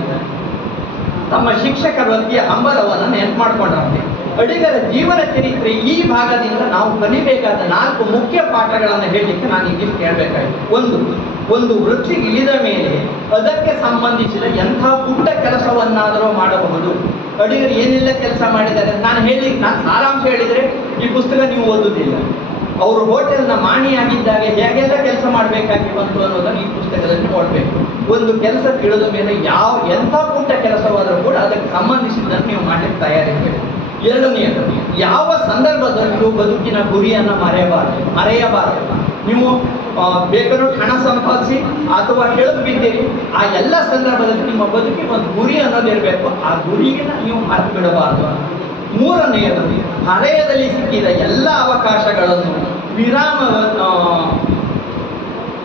ತಮ್ಮ ಶಿಕ್ಷಕ ವೃತ್ತಿಯ ಹಂಬಲವನ್ನು ನೆನಪು ಮಾಡ್ಕೊಂಡ್ರಂತೆ. ಅಡಿಗರ ಜೀವನ ಚರಿತ್ರೆ ಈ ಭಾಗದಿಂದ ನಾವು ಕಲಿಬೇಕಾದ 4 ಮುಖ್ಯ ಪಾಠಗಳನ್ನು ಹೇಳಲಿಕ್ಕೆ ನಾನು ಇಲ್ಲಿ ಕೇಳಬೇಕಾಯಿತು. ಒಂದು ವೃತ್ತಿಗೆ ಇಳಿದ ಮೇಲೆ ಅದಕ್ಕೆ ಸಂಬಂಧಿಸಿದ ಎಂಥ ಪುಟ್ಟ ಕೆಲಸವನ್ನಾದರೂ ಮಾಡಬಹುದು. ಅಡಿಗರು ಏನೆಲ್ಲ ಕೆಲಸ ಮಾಡಿದ್ದಾರೆ ನಾನು ಸಾರಾಂಶ ಹೇಳಿದರೆ ಈ ಪುಸ್ತಕ ನೀವು ಓದುವುದಿಲ್ಲ. ಅವರು ಹೋಟೆಲ್ನ ಮಾಣಿಯಾಗಿದ್ದಾಗ ಹೇಗೆಲ್ಲ ಕೆಲಸ ಮಾಡಬೇಕಾಗಿ ಬಂತು ಅನ್ನೋದನ್ನು ಈ ಪುಸ್ತಕದಲ್ಲಿ ನೋಡಬೇಕು. ಒಂದು ಕೆಲಸ ತಿಳಿದ ಮೇಲೆ ಎಂಥ ಪುಟ್ಟ ಕೆಲಸವಾದರೂ ಕೂಡ ಅದಕ್ಕೆ ಸಂಬಂಧಿಸಿದ್ದನ್ನು ನೀವು ಮಾಡಲಿಕ್ಕೆ ತಯಾರಿರಬೇಕು. ಎರಡನೆಯದು, ಯಾವ ಸಂದರ್ಭದಲ್ಲೂ ಬದುಕಿನ ಗುರಿಯನ್ನು ಮರೆಯಬಾರದು. ನೀವು ಬೇಕಾದ್ರೂ ಹಣ ಸಂಪಾದಿಸಿ ಅಥವಾ ಕೆಳಗೆ ಬಿದ್ದೀರಿ, ಆ ಎಲ್ಲ ಸಂದರ್ಭದಲ್ಲಿ ನಿಮ್ಮ ಬದುಕಿಗೆ ಒಂದು ಗುರಿ ಅನ್ನೋದಿರಬೇಕು. ಆ ಗುರಿಯನ್ನು ನೀವು ಮರೆತು ಬಿಡಬಾರದು. ಮೂರನೆಯದು, ಹರೆಯದಲ್ಲಿ ಸಿಕ್ಕಿದ ಎಲ್ಲ ಅವಕಾಶಗಳನ್ನು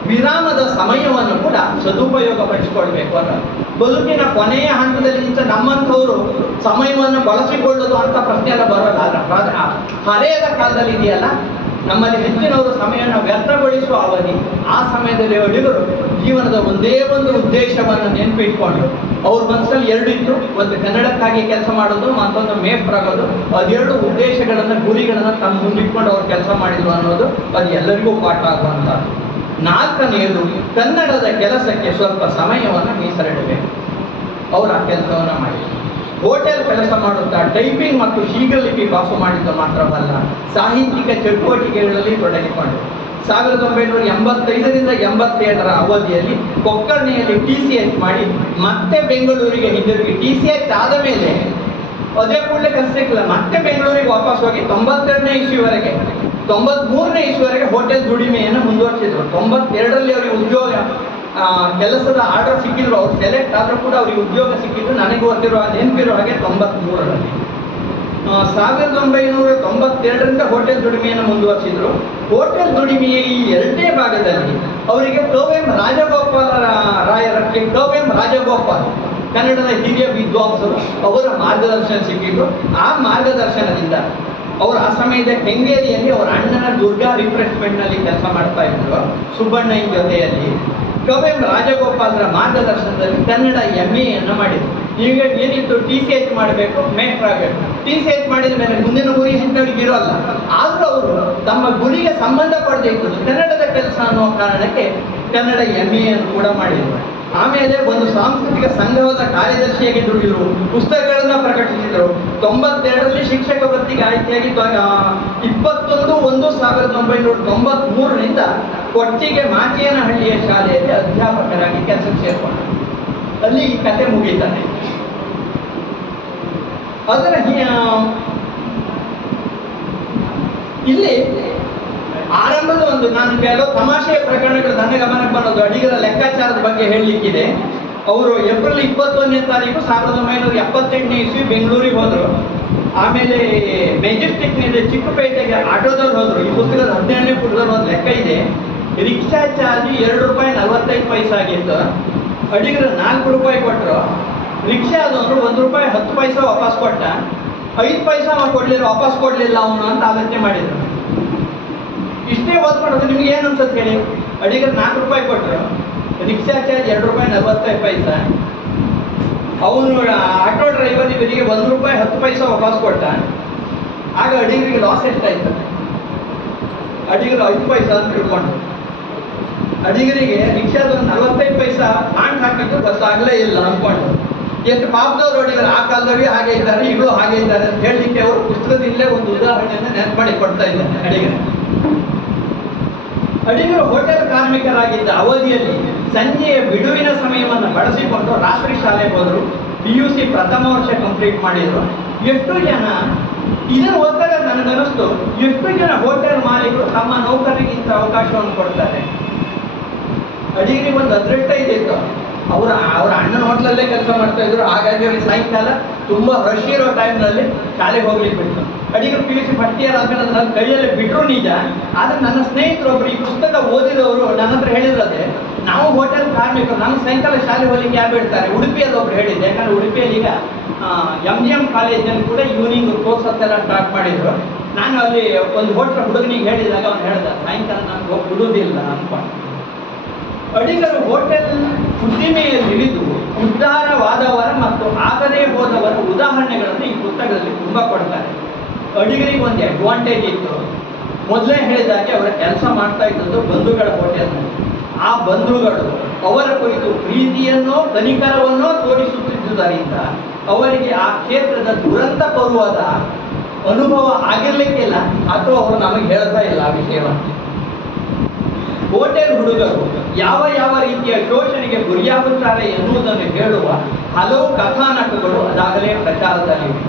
ವಿರಾಮದ ಸಮಯವನ್ನು ಕೂಡ ಸದುಪಯೋಗ ಪಡಿಸಿಕೊಳ್ಬೇಕು ಅಂತ. ಬದುಕಿನ ಕೊನೆಯ ಹಂತದಲ್ಲಿ ನಮ್ಮಂಥವರು ಸಮಯವನ್ನು ಬಳಸಿಕೊಳ್ಳೋದು ಅಂತ ಪ್ರಶ್ನೆ ಎಲ್ಲ ಬರೋಲ್ಲ. ಹರೆಯದ ಕಾಲದಲ್ಲಿ ಇದೆಯಲ್ಲ, ನಮ್ಮಲ್ಲಿ ಹೆಚ್ಚಿನವರು ಸಮಯವನ್ನು ವ್ಯರ್ಥಗೊಳಿಸುವ ಅವಧಿ. ಆ ಸಮಯದಲ್ಲಿ ಅಡಿಗರು ಜೀವನದ ಒಂದೇ ಒಂದು ಉದ್ದೇಶವನ್ನು ನೆನಪಿಟ್ಕೊಂಡು ಅವ್ರ ಮನಸ್ಸಲ್ಲಿ 2 ಇತ್ತು. ಒಂದು ಕನ್ನಡಕ್ಕಾಗಿ ಕೆಲಸ ಮಾಡೋದು, ಮತ್ತೊಂದು ಮೇಫ್ರಾಗೋದು. ಅದೆರಡು ಉದ್ದೇಶಗಳನ್ನು ಗುರಿಗಳನ್ನು ತಮ್ಮ ಮುಂದಿಟ್ಕೊಂಡು ಅವ್ರು ಕೆಲಸ ಮಾಡಿದ್ರು ಅನ್ನೋದು ಅದು ಎಲ್ಲರಿಗೂ ಪಾಠ ಆಗುವಂಥದ್ದು. 4ನೆಯದು, ಕನ್ನಡದ ಕೆಲಸಕ್ಕೆ ಸ್ವಲ್ಪ ಸಮಯವನ್ನು ಮೀಸಲಿಡಬೇಕು. ಅವರು ಆ ಕೆಲಸವನ್ನು ಮಾಡಿದರು. ಹೋಟೆಲ್ ಕೆಲಸ ಮಾಡುತ್ತಾ ಟೈಪಿಂಗ್ ಮತ್ತು ಶೀಘ್ರಲಿಪಿ ಪಾಸು ಮಾಡಿದ್ದು ಮಾತ್ರವಲ್ಲ, ಸಾಹಿತ್ಯಿಕ ಚಟುವಟಿಕೆಗಳಲ್ಲಿ ತೊಡಗಿಕೊಂಡು 1985ರಿಂದ 87ರ ಅವಧಿಯಲ್ಲಿ ಕೊಕ್ಕರ್ಣಿಯಲ್ಲಿ TCH ಮಾಡಿ ಮತ್ತೆ ಬೆಂಗಳೂರಿಗೆ ಹಿಂದಿರುಗಿ TCH ಆದ ಮೇಲೆ ಅದೇ ಕೂಡಲೇ ಕೆಲಸ ಸಿಕ್ಕಿಲ್ಲ. ಮತ್ತೆ ಬೆಂಗಳೂರಿಗೆ ವಾಪಸ್ ಹೋಗಿ 92ನೇ ಇಸ್ವಿವರೆಗೆ 93ನೇ ಇಸ್ವಿವರೆಗೆ ಹೋಟೆಲ್ ದುಡಿಮೆಯನ್ನು ಮುಂದುವರಿಸಿದ್ರು. 92ರಲ್ಲಿ ಅವರಿಗೆ ಉದ್ಯೋಗ ಕೆಲಸದ ಆರ್ಡರ್ ಸಿಕ್ಕಿದ್ರು. ಅವ್ರು ಸೆಲೆಕ್ಟ್ ಆದರೂ ಕೂಡ ಅವರಿಗೆ ಉದ್ಯೋಗ ಸಿಕ್ಕಿದ್ರು. ನನಗೆ ಗೊತ್ತಿರುವ ನೆನಪಿರೋ ಹಾಗೆ 93ರಲ್ಲಿ. 1992ರಿಂದ ಹೋಟೆಲ್ ದುಡಿಮೆಯನ್ನು ಮುಂದುವರಿಸಿದ್ರು. ಹೋಟೆಲ್ ದುಡಿಮೆಯ ಈ 2ನೇ ಭಾಗದಲ್ಲಿ ಅವರಿಗೆ KM ರಾಜಗೋಪಾಲ್ ಕನ್ನಡದ ಹಿರಿಯ ವಿದ್ವಾಂಸರು ಅವರ ಮಾರ್ಗದರ್ಶನ ಸಿಕ್ಕಿದ್ರು. ಆ ಮಾರ್ಗದರ್ಶನದಿಂದ ಅವರು ಆ ಸಮಯದ ಕೆಂಗೇರಿಯಲ್ಲಿ ಅವರ ಅಣ್ಣನ ದುರ್ಗಾ ರಿಫ್ರೆಶ್ಮೆಂಟ್ ನಲ್ಲಿ ಕೆಲಸ ಮಾಡ್ತಾ ಇದ್ರು ಸುಬ್ಬಣ್ಣನ ಜೊತೆಯಲ್ಲಿ. KM ರಾಜಗೋಪಾಲರ ಮಾರ್ಗದರ್ಶನದಲ್ಲಿ ಕನ್ನಡ MA ಅನ್ನು ಮಾಡಿದ್ರು. ಈಗ ಏನಿತ್ತು TCH ಮಾಡಬೇಕು, ಮೇಸ್ಟರ್ ಆಗಬೇಕು. TCH ಮಾಡಿದ ಮೇಲೆ ಮುಂದಿನ ಗುರಿ ಹೆಚ್ಚವರಿಗೆ ಇರೋಲ್ಲ. ಆದ್ರೂ ಅವರು ತಮ್ಮ ಗುರಿಗೆ ಸಂಬಂಧಪಡದೇ ಇದ್ದದ್ದು ಕನ್ನಡದ ಕೆಲಸ ಅನ್ನೋ ಕಾರಣಕ್ಕೆ ಕನ್ನಡ MA ಅನ್ನು ಕೂಡ ಮಾಡಿದ್ರು. ಆಮೇಲೆ ಒಂದು ಸಾಂಸ್ಕೃತಿಕ ಸಂಘದ ಕಾರ್ಯದರ್ಶಿಯಾಗಿ ದುಡಿದ್ರು, ಪುಸ್ತಕಗಳನ್ನ ಪ್ರಕಟಿಸಿದರು. 92ರಲ್ಲಿ ಶಿಕ್ಷಕ ವೃತ್ತಿಗೆ ಆಯ್ಕೆಯಾಗಿ 21/1/1993ರಿಂದ ಕೊಚ್ಚಿಗೆ ಮಾಚೇನಹಳ್ಳಿಯ ಶಾಲೆಯಲ್ಲಿ ಅಧ್ಯಾಪಕರಾಗಿ ಕೆಲಸಕ್ಕೆ ಸೇರ್ಕೊಂಡರು. ಅಲ್ಲಿ ಈ ಕತೆ ಮುಗಿತಾನೆ. ಅದರ ಇಲ್ಲಿ ಆರಂಭದ ಒಂದು ನಾನು ಕೆಲವು ತಮಾಷೆಯ ಪ್ರಕರಣಗಳು ನನ್ನ ಗಮನಕ್ಕೆ ಬರೋದು ಅಡಿಗರ ಲೆಕ್ಕಾಚಾರದ ಬಗ್ಗೆ ಹೇಳಲಿಕ್ಕಿದೆ. ಅವರು ಏಪ್ರಿಲ್ 21ನೇ ತಾರೀಕು 1978ನೇ ಇಸ್ವಿ ಬೆಂಗಳೂರಿಗೆ ಹೋದರು. ಆಮೇಲೆ ಮೆಜೆಸ್ಟಿಕ್ನಿಂದ ಚಿಕ್ಕಪೇಟೆಗೆ ಆಟೋದವ್ರು ಹೋದ್ರು. ಈ ಪುಸ್ತಕದ 17ನೇ ಪುಟದಲ್ಲಿ ಒಂದು ಲೆಕ್ಕ ಇದೆ. ರಿಕ್ಷಾ ಚಾರ್ಜ್ ₹2.45 ಆಗಿತ್ತು. ಅಡಿಗರು ₹4 ಕೊಟ್ಟರು. ರಿಕ್ಷಾದವನು ₹1.10 ವಾಪಸ್ ಕೊಟ್ಟ. 5 ಪೈಸಾ ಕೊಡ್ಲಿಲ್ಲ, ವಾಪಸ್ ಕೊಡ್ಲಿಲ್ಲ ಅವನು ಅಂತ ಆಲೋಚನೆ ಮಾಡಿದ್ರು. ಇಷ್ಟೇ ಓದ್ಕೊಂಡು ನಿಮ್ಗೆ ಏನು ಅನ್ಸುತ್ತೆ ಹೇಳಿ? ಅಡಿಗರು ₹4 ಕೊಟ್ಟರು, ರಿಕ್ಷಾ ಚಾರ್ಜ್ ₹2.45. ಅವನು ಆಟೋ ಡ್ರೈವರ್ ಇವರಿಗೆ ₹1.10 ವಾಪಸ್ ಕೊಟ್ಟ. ಆಗ ಅಡಿಗರಿಗೆ ಲಾಸ್ ಎಷ್ಟಾಯ್ತು? ಅಡಿಗರು 5 ಪೈಸಾ ಅಂತ ತಿಳ್ಕೊಂಡು ಅಡಿಗರಿಗೆ ರಿಕ್ಷಾದ 45 ಪೈಸಾ ಕಾಂಟ್ ಹಾಕಿದ್ದು ಗೊತ್ತಾಗಲೇ ಇಲ್ಲ ಅನ್ಕೊಂಡು. ಎಷ್ಟು ಪಾಪದವ್ರು ಅಡಿಗರು ಆ ಕಾಲದವ್ರಿಗೆ ಹಾಗೆ ಇದ್ದಾರೆ, ಈಗಲೂ ಹಾಗೆ ಇದ್ದಾರೆ ಅಂತ ಹೇಳಲಿಕ್ಕೆ ಅವರು ಪುಸ್ತಕದಿಂದಲೇ ಒಂದು ಉದಾಹರಣೆಯನ್ನು ನೆನಪು ಮಾಡಿ ಕೊಡ್ತಾ ಇದ್ದಾರೆ. ಅಡಿಗರು ಹೋಟೆಲ್ ಕಾರ್ಮಿಕರಾಗಿದ್ದ ಅವಧಿಯಲ್ಲಿ ಸಂಜೆಯ ಬಿಡುವಿನ ಸಮಯವನ್ನು ಬಳಸಿಕೊಂಡು ರಾತ್ರಿ ಶಾಲೆಗೆ ಹೋದರು. PUC ಪ್ರಥಮ ವರ್ಷ ಕಂಪ್ಲೀಟ್ ಮಾಡಿದ್ರು. ಎಷ್ಟು ಜನ ಇದನ್ನು ಓದಿದಾಗ ನನಗನ್ನಿಸ್ತು, ಎಷ್ಟು ಜನ ಹೋಟೆಲ್ ಮಾಲೀಕರು ತಮ್ಮ ನೌಕರರಿಗೆ ಇಂಥ ಅವಕಾಶವನ್ನು ಕೊಡ್ತಾರೆ. ಅಡಿಗರಿಗೆ ಒಂದು ಅದೃಷ್ಟ ಇದಿತ್ತು. ಅವರ ಅಣ್ಣನ ಹೋಟ್ಲಲ್ಲೇ ಕೆಲಸ ಮಾಡ್ತಾ ಇದ್ರು. ಹಾಗಾಗಿ ಅವ್ರಿಗೆ ಸಾಯಂಕಾಲ ತುಂಬಾ ರಶ್ ಇರೋ ಟೈಮ್ನಲ್ಲಿ ಶಾಲೆಗೆ ಹೋಗ್ಲಿಕ್ಕೆ ಬಿಟ್ಟು. ಅಡಿಗರು PUC ಫಸ್ಟ್ ಇಯರ್ ಆದ್ಮೇಲೆ ನನ್ನ ಕೈಯಲ್ಲಿ ಬಿಟ್ಟರು ನಿಜ. ಆದ್ರೆ ನನ್ನ ಸ್ನೇಹಿತರೊಬ್ರು ಈ ಪುಸ್ತಕ ಓದಿದವರು ನನ್ನ ಹತ್ರ ಹೇಳಿರೋದೆ, ನಾವು ಹೋಟೆಲ್ ಕಾರ್ಮಿಕರು, ನಮ್ಮ ಸಾಯಂಕಾಲ ಶಾಲೆ ಹೋಗ್ಲಿಕ್ಕೆ ಯಾರು ಬಿಡ್ತಾರೆ? ಉಡುಪಿಯಲ್ಲಿ ಒಬ್ರು ಹೇಳಿದ್ದೆ. ಯಾಕಂದ್ರೆ ಉಡುಪಿಯಲ್ಲಿ ಈಗ MGM ಕಾಲೇಜಲ್ಲಿ ಕೂಡ ಈವ್ನಿಂಗ್ ಕೋರ್ಸಸ್ ಎಲ್ಲ ಸ್ಟಾರ್ಟ್ ಮಾಡಿದ್ರು. ನಾನು ಅಲ್ಲಿ ಒಂದು ಹೋಟ್ಲ್ ಹುಡುಗನಿಗೆ ಹೇಳಿದಾಗ ಅವ್ನು ಹೇಳ್ದ, ಸಾಯಂಕಾಲ ನಾನು ಹೋಗಿ ಬಿಡುವುದಿಲ್ಲ ಅನ್ಕೊಂಡು. ಅಡಿಗರು ಹೋಟೆಲ್ ಉದ್ದಿಮೆಯಲ್ಲಿ ಹಿಡಿದು ಉದ್ಧಾರವಾದವರ ಮತ್ತು ಆಗದೇ ಹೋದವರ ಉದಾಹರಣೆಗಳನ್ನು ಈ ಪುಸ್ತಕದಲ್ಲಿ ತುಂಬಾ ಕೊಡ್ತಾರೆ. ಅಡಿಗರಿಗೆ ಒಂದು ಅಡ್ವಾಂಟೇಜ್ ಇತ್ತು. ಮೊದಲೇ ಹೇಳಿದಾಗೆ ಅವರ ಕೆಲಸ ಮಾಡ್ತಾ ಇದ್ದದ್ದು ಬಂಧುಗಳ ಹೋಟೆಲ್ನಲ್ಲಿ. ಆ ಬಂಧುಗಳು ಅವರ ಕುರಿತು ಪ್ರೀತಿಯನ್ನೋ ಕನಿಕರವನ್ನೋ ತೋರಿಸುತ್ತಿದ್ದುದರಿಂದ ಅವರಿಗೆ ಆ ಕ್ಷೇತ್ರದ ದುರಂತ ಪರ್ವದ ಅನುಭವ ಆಗಿರ್ಲಿಕ್ಕಿಲ್ಲ, ಅಥವಾ ಅವರು ನಮಗೆ ಹೇಳ್ತಾ ಇಲ್ಲ ಆ ವಿಷಯವನ್ನು. ಹೋಟೆಲ್ ಹುಡುಗರು ಯಾವ ಯಾವ ರೀತಿಯ ಶೋಷಣೆಗೆ ಗುರಿಯಾಗುತ್ತಾರೆ ಎನ್ನುವುದನ್ನು ಹೇಳುವ ಹಲವು ಕಥಾನಕಗಳು ಅದಾಗಲೇ ಪ್ರಚಾರದಲ್ಲಿವೆ.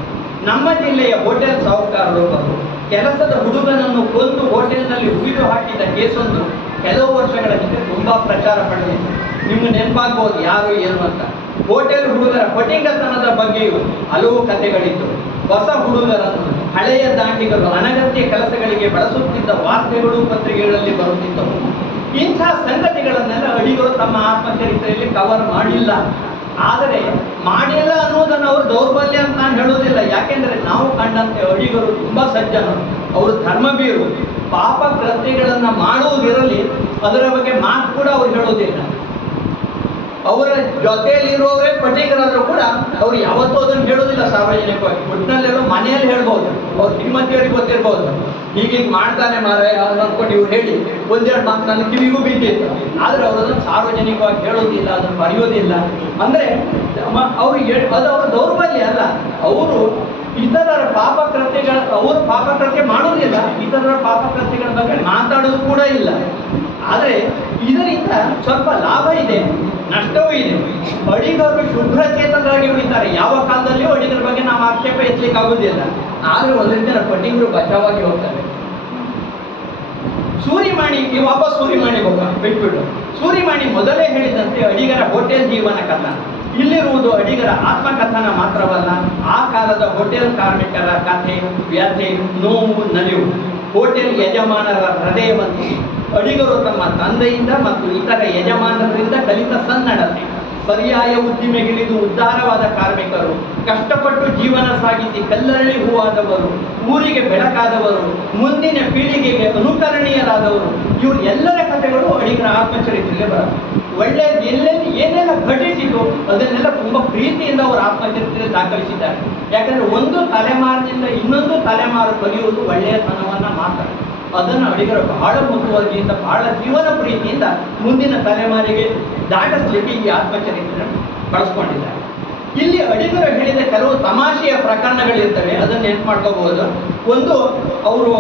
ನಮ್ಮ ಜಿಲ್ಲೆಯ ಹೋಟೆಲ್ ಸಾಹುಕಾರರೊಬ್ಬರು ಕೆಲಸದ ಹುಡುಗನನ್ನು ಕೊಂದು ಹೋಟೆಲ್ನಲ್ಲಿ ಉಗಿದು ಹಾಕಿದ ಕೇಸೊಂದು ಕೆಲವು ವರ್ಷಗಳ ಹಿಂದೆ ತುಂಬಾ ಪ್ರಚಾರ ಪಡೆದಿದೆ. ನಿಮ್ಗೆ ನೆನಪಾಗಬಹುದು ಯಾರು ಏನು ಅಂತ. ಹೋಟೆಲ್ ಹುಡುಗರ ಪಟಿಂಗತನದ ಬಗ್ಗೆಯೂ ಹಲವು ಕಥೆಗಳಿತ್ತು. ಹೊಸ ಹುಡುಗರನ್ನು ಹಳೆಯ ದಾಂಡಿಗರು ಅನಗತ್ಯ ಕೆಲಸಗಳಿಗೆ ಬಳಸುತ್ತಿದ್ದ ವಾರ್ತೆಗಳು ಪತ್ರಿಕೆಗಳಲ್ಲಿ ಬರುತ್ತಿದ್ದವು. ಇಂಥ ಸಂಗತಿಗಳನ್ನೆಲ್ಲ ಅಡಿಗರು ತಮ್ಮ ಆತ್ಮಚರಿತ್ರೆಯಲ್ಲಿ ಕವರ್ ಮಾಡಿಲ್ಲ. ಆದರೆ ಮಾಡಿಲ್ಲ ಅನ್ನೋದನ್ನು ಅವರು ದೌರ್ಬಲ್ಯ ಅಂತ ನಾನು ಹೇಳೋದಿಲ್ಲ. ಯಾಕೆಂದ್ರೆ ನಾವು ಕಂಡಂತೆ ಅಡಿಗರು ತುಂಬಾ ಸಜ್ಜನರು, ಅವರು ಧರ್ಮಬೀರು. ಪಾಪ ಕೃತ್ಯಗಳನ್ನ ಮಾಡುವುದಿರಲಿ, ಅದರ ಬಗ್ಗೆ ಮಾತು ಕೂಡ ಅವ್ರು ಹೇಳೋದಿಲ್ಲ. ಅವರ ಜೊತೆಯಲ್ಲಿರುವವರೇ ಪಟೇಕರಾದರೂ ಕೂಡ ಅವ್ರು ಯಾವತ್ತೂ ಅದನ್ನು ಹೇಳೋದಿಲ್ಲ ಸಾರ್ವಜನಿಕವಾಗಿ. ಒಟ್ಟಿನಲ್ಲೆಲ್ಲೋ ಮನೆಯಲ್ಲಿ ಹೇಳ್ಬೋದು, ಅವ್ರ ಶ್ರೀಮತಿಯವರಿಗೆ ಗೊತ್ತಿರ್ಬೋದು, ಹೀಗೀಗ ಮಾಡ್ತಾನೆ ಮಾರಾಯ ಅಂದ್ಕೊಂಡು ಇವ್ರು ಹೇಳಿ ಒಂದೆರಡು ಮಾತು ನನ್ನ ಕಿವಿಗೂ ಬಿದ್ದಿತ್ತು. ಆದ್ರೆ ಅವರು ಅದನ್ನು ಸಾರ್ವಜನಿಕವಾಗಿ ಹೇಳೋದಿಲ್ಲ, ಅದನ್ನು ಬರೆಯೋದಿಲ್ಲ. ಅಂದ್ರೆ ಅವ್ರಿಗೆ ಅದು ಅವರ ದೌರ್ಬಲ್ಯ ಅಲ್ಲ. ಅವರು ಇತರರ ಪಾಪಕೃತ್ಯಗಳ, ಅವರು ಪಾಪಕೃತ್ಯ ಮಾಡೋದಿಲ್ಲ, ಇತರರ ಪಾಪಕೃತ್ಯಗಳ ಬಗ್ಗೆ ಮಾತಾಡೋದು ಕೂಡ ಇಲ್ಲ. ಆದರೆ ಇದರಿಂದ ಸ್ವಲ್ಪ ಲಾಭ ಇದೆ, ನಷ್ಟವೂ ಇದೆ. ಅಡಿಗರು ಶುಭ್ರಚೇತನರಾಗಿ ಉಳಿತಾರೆ. ಯಾವ ಕಾಲದಲ್ಲಿಯೂ ಅಡಿಗರ ಬಗ್ಗೆ ನಾವು ಆಕ್ಷೇಪ ಎತ್ತಲಿಕ್ಕೆ ಆಗುದಿಲ್ಲ. ಆದ್ರೆ ಒಂದರಿಂದ ಪಟ್ಟಿಗರು ಬಚಾವಾಗಿ ಹೋಗ್ತಾರೆ. ಸೂರಿಮಾಣಿ ವಾಪಸ್ ಸೂರಿಮಾಣಿಗೆ ಹೋಗ ಬಿಟ್ಬಿಟ್ಟು, ಸೂರಿಮಾಣಿ ಮೊದಲೇ ಹೇಳಿದಂತೆ ಅಡಿಗರ ಹೋಟೆಲ್ ಜೀವನ ಕಥನ. ಇಲ್ಲಿರುವುದು ಅಡಿಗರ ಆತ್ಮಕಥನ ಮಾತ್ರವಲ್ಲ, ಆ ಕಾಲದ ಹೋಟೆಲ್ ಕಾರ್ಮಿಕರ ಕಥೆ, ವ್ಯಥೆ, ನೋವು, ನಲಿವು, ಹೋಟೆಲ್ ಯಜಮಾನರ ಹೃದಯವನ್ನು ಅಡಿಗರು ತಮ್ಮ ತಂದೆಯಿಂದ ಮತ್ತು ಇತರ ಯಜಮಾನರಿಂದ ಕಲಿತ ಸನ್ನಡತೆ, ಪರ್ಯಾಯ ಉದ್ದಿಮೆಗಿಳಿದು ಉದ್ಧಾರವಾದ ಕಾರ್ಮಿಕರು, ಕಷ್ಟಪಟ್ಟು ಜೀವನ ಸಾಗಿಸಿ ಕಲ್ಲರಳಿ ಹೂವಾದವರು, ಊರಿಗೆ ಬೆಳಕಾದವರು, ಮುಂದಿನ ಪೀಳಿಗೆಗೆ ಅನುಕರಣೀಯರಾದವರು, ಇವರು ಎಲ್ಲರ ಕಥೆಗಳು ಅಡಿಗರ ಆತ್ಮಚರಿತ್ರೆಗೆ ಬರುತ್ತೆ. ಒಳ್ಳೆಯದು ಎಲ್ಲೆಲ್ಲಿ ಏನೆಲ್ಲ ಘಟಿಸಿತು ಅದನ್ನೆಲ್ಲ ತುಂಬಾ ಪ್ರೀತಿಯಿಂದ ಅವರು ಆತ್ಮಚರಿತ್ರೆ ದಾಖಲಿಸಿದ್ದಾರೆ. ಯಾಕಂದ್ರೆ ಒಂದು ತಲೆಮಾರಿನಿಂದ ಇನ್ನೊಂದು ತಲೆಮಾರು ಕಲಿಯುವುದು ಒಳ್ಳೆಯತನವನ್ನ ಮಾತ್ರ. ಅದನ್ನು ಅಡಿಗರು ಬಹಳ ಮುತುವರ್ಜಿಯಿಂದ ಬಹಳ ಜೀವನ ಪ್ರೀತಿಯಿಂದ ಮುಂದಿನ ತಲೆಮಾರಿಗೆ ದಾಟಿಸ್ಲಿಕ್ಕೆ ಈ ಆತ್ಮಚರಿತ್ರೆ ಬಳಸ್ಕೊಂಡಿದ್ದಾರೆ. ಇಲ್ಲಿ ಅಡಿಗರು ಹೇಳಿದ ಕೆಲವು ತಮಾಷೆಯ ಪ್ರಕರಣಗಳಿರ್ತವೆ, ಅದನ್ನ ನೆನ್ಪು ಮಾಡ್ಕೋಬಹುದು. ಒಂದು, ಅವರು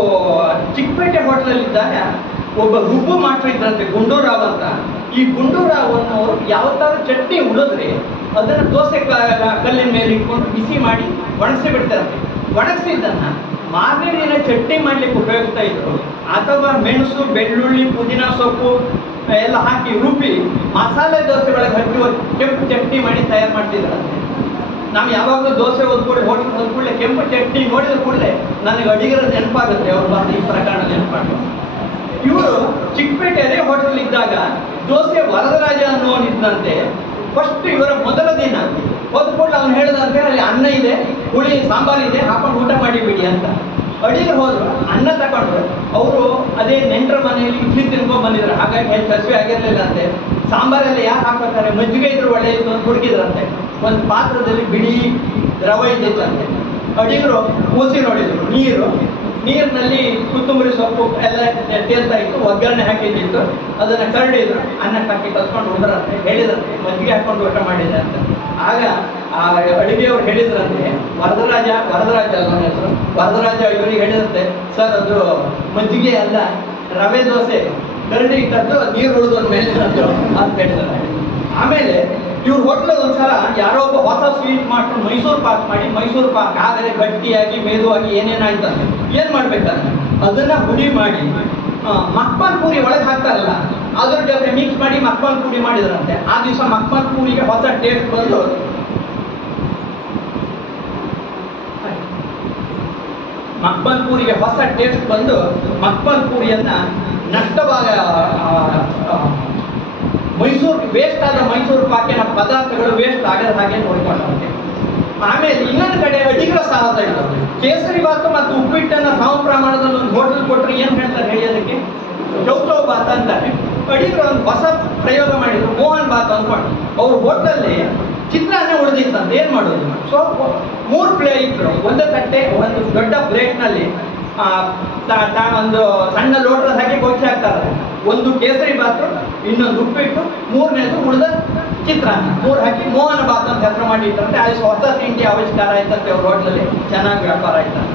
ಚಿಕ್ಕಪೇಟೆ ಹೋಟೆಲಲ್ಲಿದ್ದಾಗ ಒಬ್ಬ ರುಬ್ಬು ಮಾಸ್ಟರ್ ಇದ್ರಂತೆ, ಗುಂಡೂರಾವ್ ಅಂತ. ಈ ಗುಂಡೂರಾವ್ ಅನ್ನೋರು ಯಾವತ್ತಾದ್ರೂ ಚಟ್ನಿ ಉಳಿದ್ರೆ ಅದನ್ನ ದೋಸೆ ಕಲ್ಲಿನ ಮೇಲೆ ಇಟ್ಕೊಂಡು ಬಿಸಿ ಮಾಡಿ ಒಣಗಿಸಿ ಬಿಡ್ತಾರಂತೆ. ಒಣಗಿಸಿದ್ದನ್ನ ಮಾರನೇ ದಿನ ಚಟ್ನಿ ಮಾಡ್ಲಿಕ್ಕೆ ಉಪಯೋಗಿಸ್ತಾ ಇದ್ರು. ಅಥವಾ ಮೆಣಸು, ಬೆಳ್ಳುಳ್ಳಿ, ಪುದೀನ ಸೊಪ್ಪು ಎಲ್ಲ ಹಾಕಿ ರುಬ್ಬಿ ಮಸಾಲೆ ದೋಸೆ ಒಳಗೆ ಹಚ್ಚಿ ಕೆಂಪು ಚಟ್ನಿ ಮಾಡಿ ತಯಾರು ಮಾಡ್ತಿದ್ರಂತೆ. ನಾವು ಯಾವಾಗಲೂ ದೋಸೆ ಓದ್ಕೊಳ್ಳಿ ಹೋಟೆಲ್ ಓದ್ಕೊಳ್ಳಿ ಕೆಂಪು ಚಟ್ನಿ ನೋಡಿದ ಕೂಡಲೇ ನನಗೆ ಅಡಿಗರ ನೆನಪಾಗುತ್ತೆ. ಅವ್ರು ಬಂದು ಈ ಪ್ರಕರಣ ನೆನಪಾಗ ಇವರು ಚಿಕ್ಕಪೇಟೆಯಲ್ಲೇ ಹೋಟೆಲ್ ಇದ್ದಾಗ ದೋಸೆ ವರದರಾಜ ಅನ್ನೋನಿದ್ದಂತೆ. ಫಸ್ಟ್ ಇವರ ಮೊದಲ ದಿನ ಹೊದ್ಕೊಂಡು ಅವ್ನು ಹೇಳಿದಂತೆ ಅಲ್ಲಿ ಅನ್ನ ಇದೆ, ಹುಳಿ ಸಾಂಬಾರ್ ಇದೆ, ಹಾಕೊಂಡು ಊಟ ಮಾಡಿಬಿಡಿ ಅಂತ. ಅಡಿಗರು ಹೋದ್ರು, ಅನ್ನ ತಗೊಂಡ್ರು. ಅವರು ಅದೇ ನೆಂಟರ ಮನೆಯಲ್ಲಿ ಇಡ್ಲಿ ತಿನ್ಕೊಂಡ್ ಬಂದಿದ್ರು, ಹಾಗಾಗಿ ಹೆಚ್ಚು ಹಸಿವೆ ಆಗಿರ್ಲಿಲ್ಲ ಅಂತೆ. ಸಾಂಬಾರೆಲ್ಲ ಯಾಕೆ ಹಾಕೋತಾರೆ, ಮಜ್ಜಿಗೆ ಇದ್ರು ಒಳ್ಳೆಯದು ಅಂತ ಹುಡುಕಿದ್ರಂತೆ. ಒಂದು ಪಾತ್ರದಲ್ಲಿ ಬಿಳಿ ರವೆ ಇದ್ದಿತ್ತಂತೆ. ಅಡಿಗರು ಕೂಸಿ ನೋಡಿದ್ರು, ನೀರಿನಲ್ಲಿ ಕೊತ್ತಂಬರಿ ಸೊಪ್ಪು ಎಲ್ಲ ತೇಲ್ತಾ ಇತ್ತು, ಒಗ್ಗರಣೆ ಹಾಕಿದ್ದಿತ್ತು. ಅದನ್ನ ಕರಡಿದ್ರು, ಅನ್ನಕ್ಕೆ ಹಾಕಿ ಕಲ್ಸ್ಕೊಂಡು ಉಂಡ್ರಂತೆ. ಹೇಳಿದ್ರಂತೆ ಮಜ್ಜಿಗೆ ಹಾಕೊಂಡು ಊಟ ಮಾಡಿದೆ ಅಂತ. ಆಗ ಆ ಅಡಿಗೆಯವ್ರು ಹೇಳಿದ್ರಂತೆ, ವರದರಾಜ ಅದನ್ನ ಹೆಸರು, ವರದರಾಜ ಇವರಿಗೆ ಹೇಳಿದಂತೆ, ಸರ್ ಅದು ಮಜ್ಜಿಗೆ ಅಲ್ಲ, ರವೆ ದೋಸೆ, ಕರಡಿ ಇಟ್ಟದ್ದು, ನೀರು ಉಳಿದು ಒಂದು ಮೇಲೆ ಅಂತ ಹೇಳಿದ್ದಾರೆ. ಆಮೇಲೆ ಇವ್ರ ಹೋಟ್ಲಲ್ಲಿ ಒಂದ್ಸಲ ಯಾರೋ ಒಬ್ಬ ಹೊಸ ಸ್ವೀಟ್ ಮಾಡ್ಕೊಂಡು ಮೈಸೂರು ಪಾಕ್ ಮಾಡಿ, ಮೈಸೂರು ಪಾಕ್ ಆಗಲೇ ಗಟ್ಟಿಯಾಗಿ ಮೇದುವಾಗಿ ಏನೇನಾಯ್ತಂತೆ. ಏನ್ ಮಾಡ್ಬೇಕಂದ್ರೆ ಅದನ್ನ ಹುಡಿ ಮಾಡಿ ಮಕ್ಮಲ್ ಪೂರಿ ಒಳಗೆ ಹಾಕ್ತಾರಲ್ಲ ಅದ್ರ ಜೊತೆ ಮಿಕ್ಸ್ ಮಾಡಿ ಮಕ್ಮಲ್ ಪೂರಿ ಮಾಡಿದ್ರಂತೆ. ಆ ದಿವಸ ಮಕ್ಮಲ್ ಪೂರಿಗೆ ಹೊಸ ಟೇಸ್ಟ್ ಬಂದು ಮಕ್ಮಲ್ ಪೂರಿಯನ್ನ ನಷ್ಟವಾಗ ವೇಸ್ಟ್ ಆದ ಮೈಸೂರು ಪಾಕಿನ ಪದಾರ್ಥಗಳು ವೇಸ್ಟ್ ಆಗದ ಹಾಗೆ ನೋಡ್ಕೊಂಡಂತೆ. ಆಮೇಲೆ ಇನ್ನೊಂದು ಕಡೆ ಅಡಿಗರ ಸಾಹಸ ಇತ್ತು. ಕೇಸರಿ ಬಾತು ಮತ್ತು ಉಪ್ಪಿಟ್ಟನ್ನ ಸಮ ಪ್ರಮಾಣದಲ್ಲಿ ಒಂದು ಹೋಟೆಲ್ ಕೊಟ್ಟರೆ ಏನ್ ಹೇಳ್ತಾರೆ ಹೇಳಿ, ಅದಕ್ಕೆ ಚೌಚೌ ಬಾತ್ ಅಂತಾರೆ. ಅಡಿಗರು ಒಂದು ಹೊಸ ಪ್ರಯೋಗ ಮಾಡಿದ್ರು, ಮೋಹನ್ ಬಾತ್ ಅಂದ್ಕೊಂಡು. ಅವ್ರ ಹೋಟೆಲಲ್ಲಿ ಚಿತ್ರಾನ್ನ ಉಳಿದಿತ್ತಂತ. ಏನ್ ಮಾಡೋದು, ಸೊ 3 ಪ್ಲೇಟ್ ಇಟ್ರು. ಒಂದೇ ತಟ್ಟೆ, ಒಂದು ದೊಡ್ಡ ಪ್ಲೇಟ್ ನಲ್ಲಿ ಒಂದು ಸಣ್ಣ ಲೋಟದ ಹಾಕಿ ಗೋಚಿ ಹಾಕ್ತಾರೆ. ಒಂದು ಕೇಸರಿ ಬಾತು, ಇನ್ನೊಂದು ಉಪ್ಪಿಟ್ಟು, 3ನೇದು ಉಳಿದ ಚಿತ್ರಾನ್ನ, 3 ಹಾಕಿ ಮೋಹನ ಬಾತ್ ಅಂತ ಹೆಸರು ಮಾಡಿ ಇಟ್ಟಂತೆ. ಅಲ್ಲಿ ಹೊಸ ತಿಂಡಿ ಆವಿಷ್ಕಾರ ಆಯ್ತಂತೆ ಅವ್ರ ಹೋಟ್ಲಲ್ಲಿ, ಚೆನ್ನಾಗಿ ವ್ಯಾಪಾರ ಆಯ್ತಂತೆ.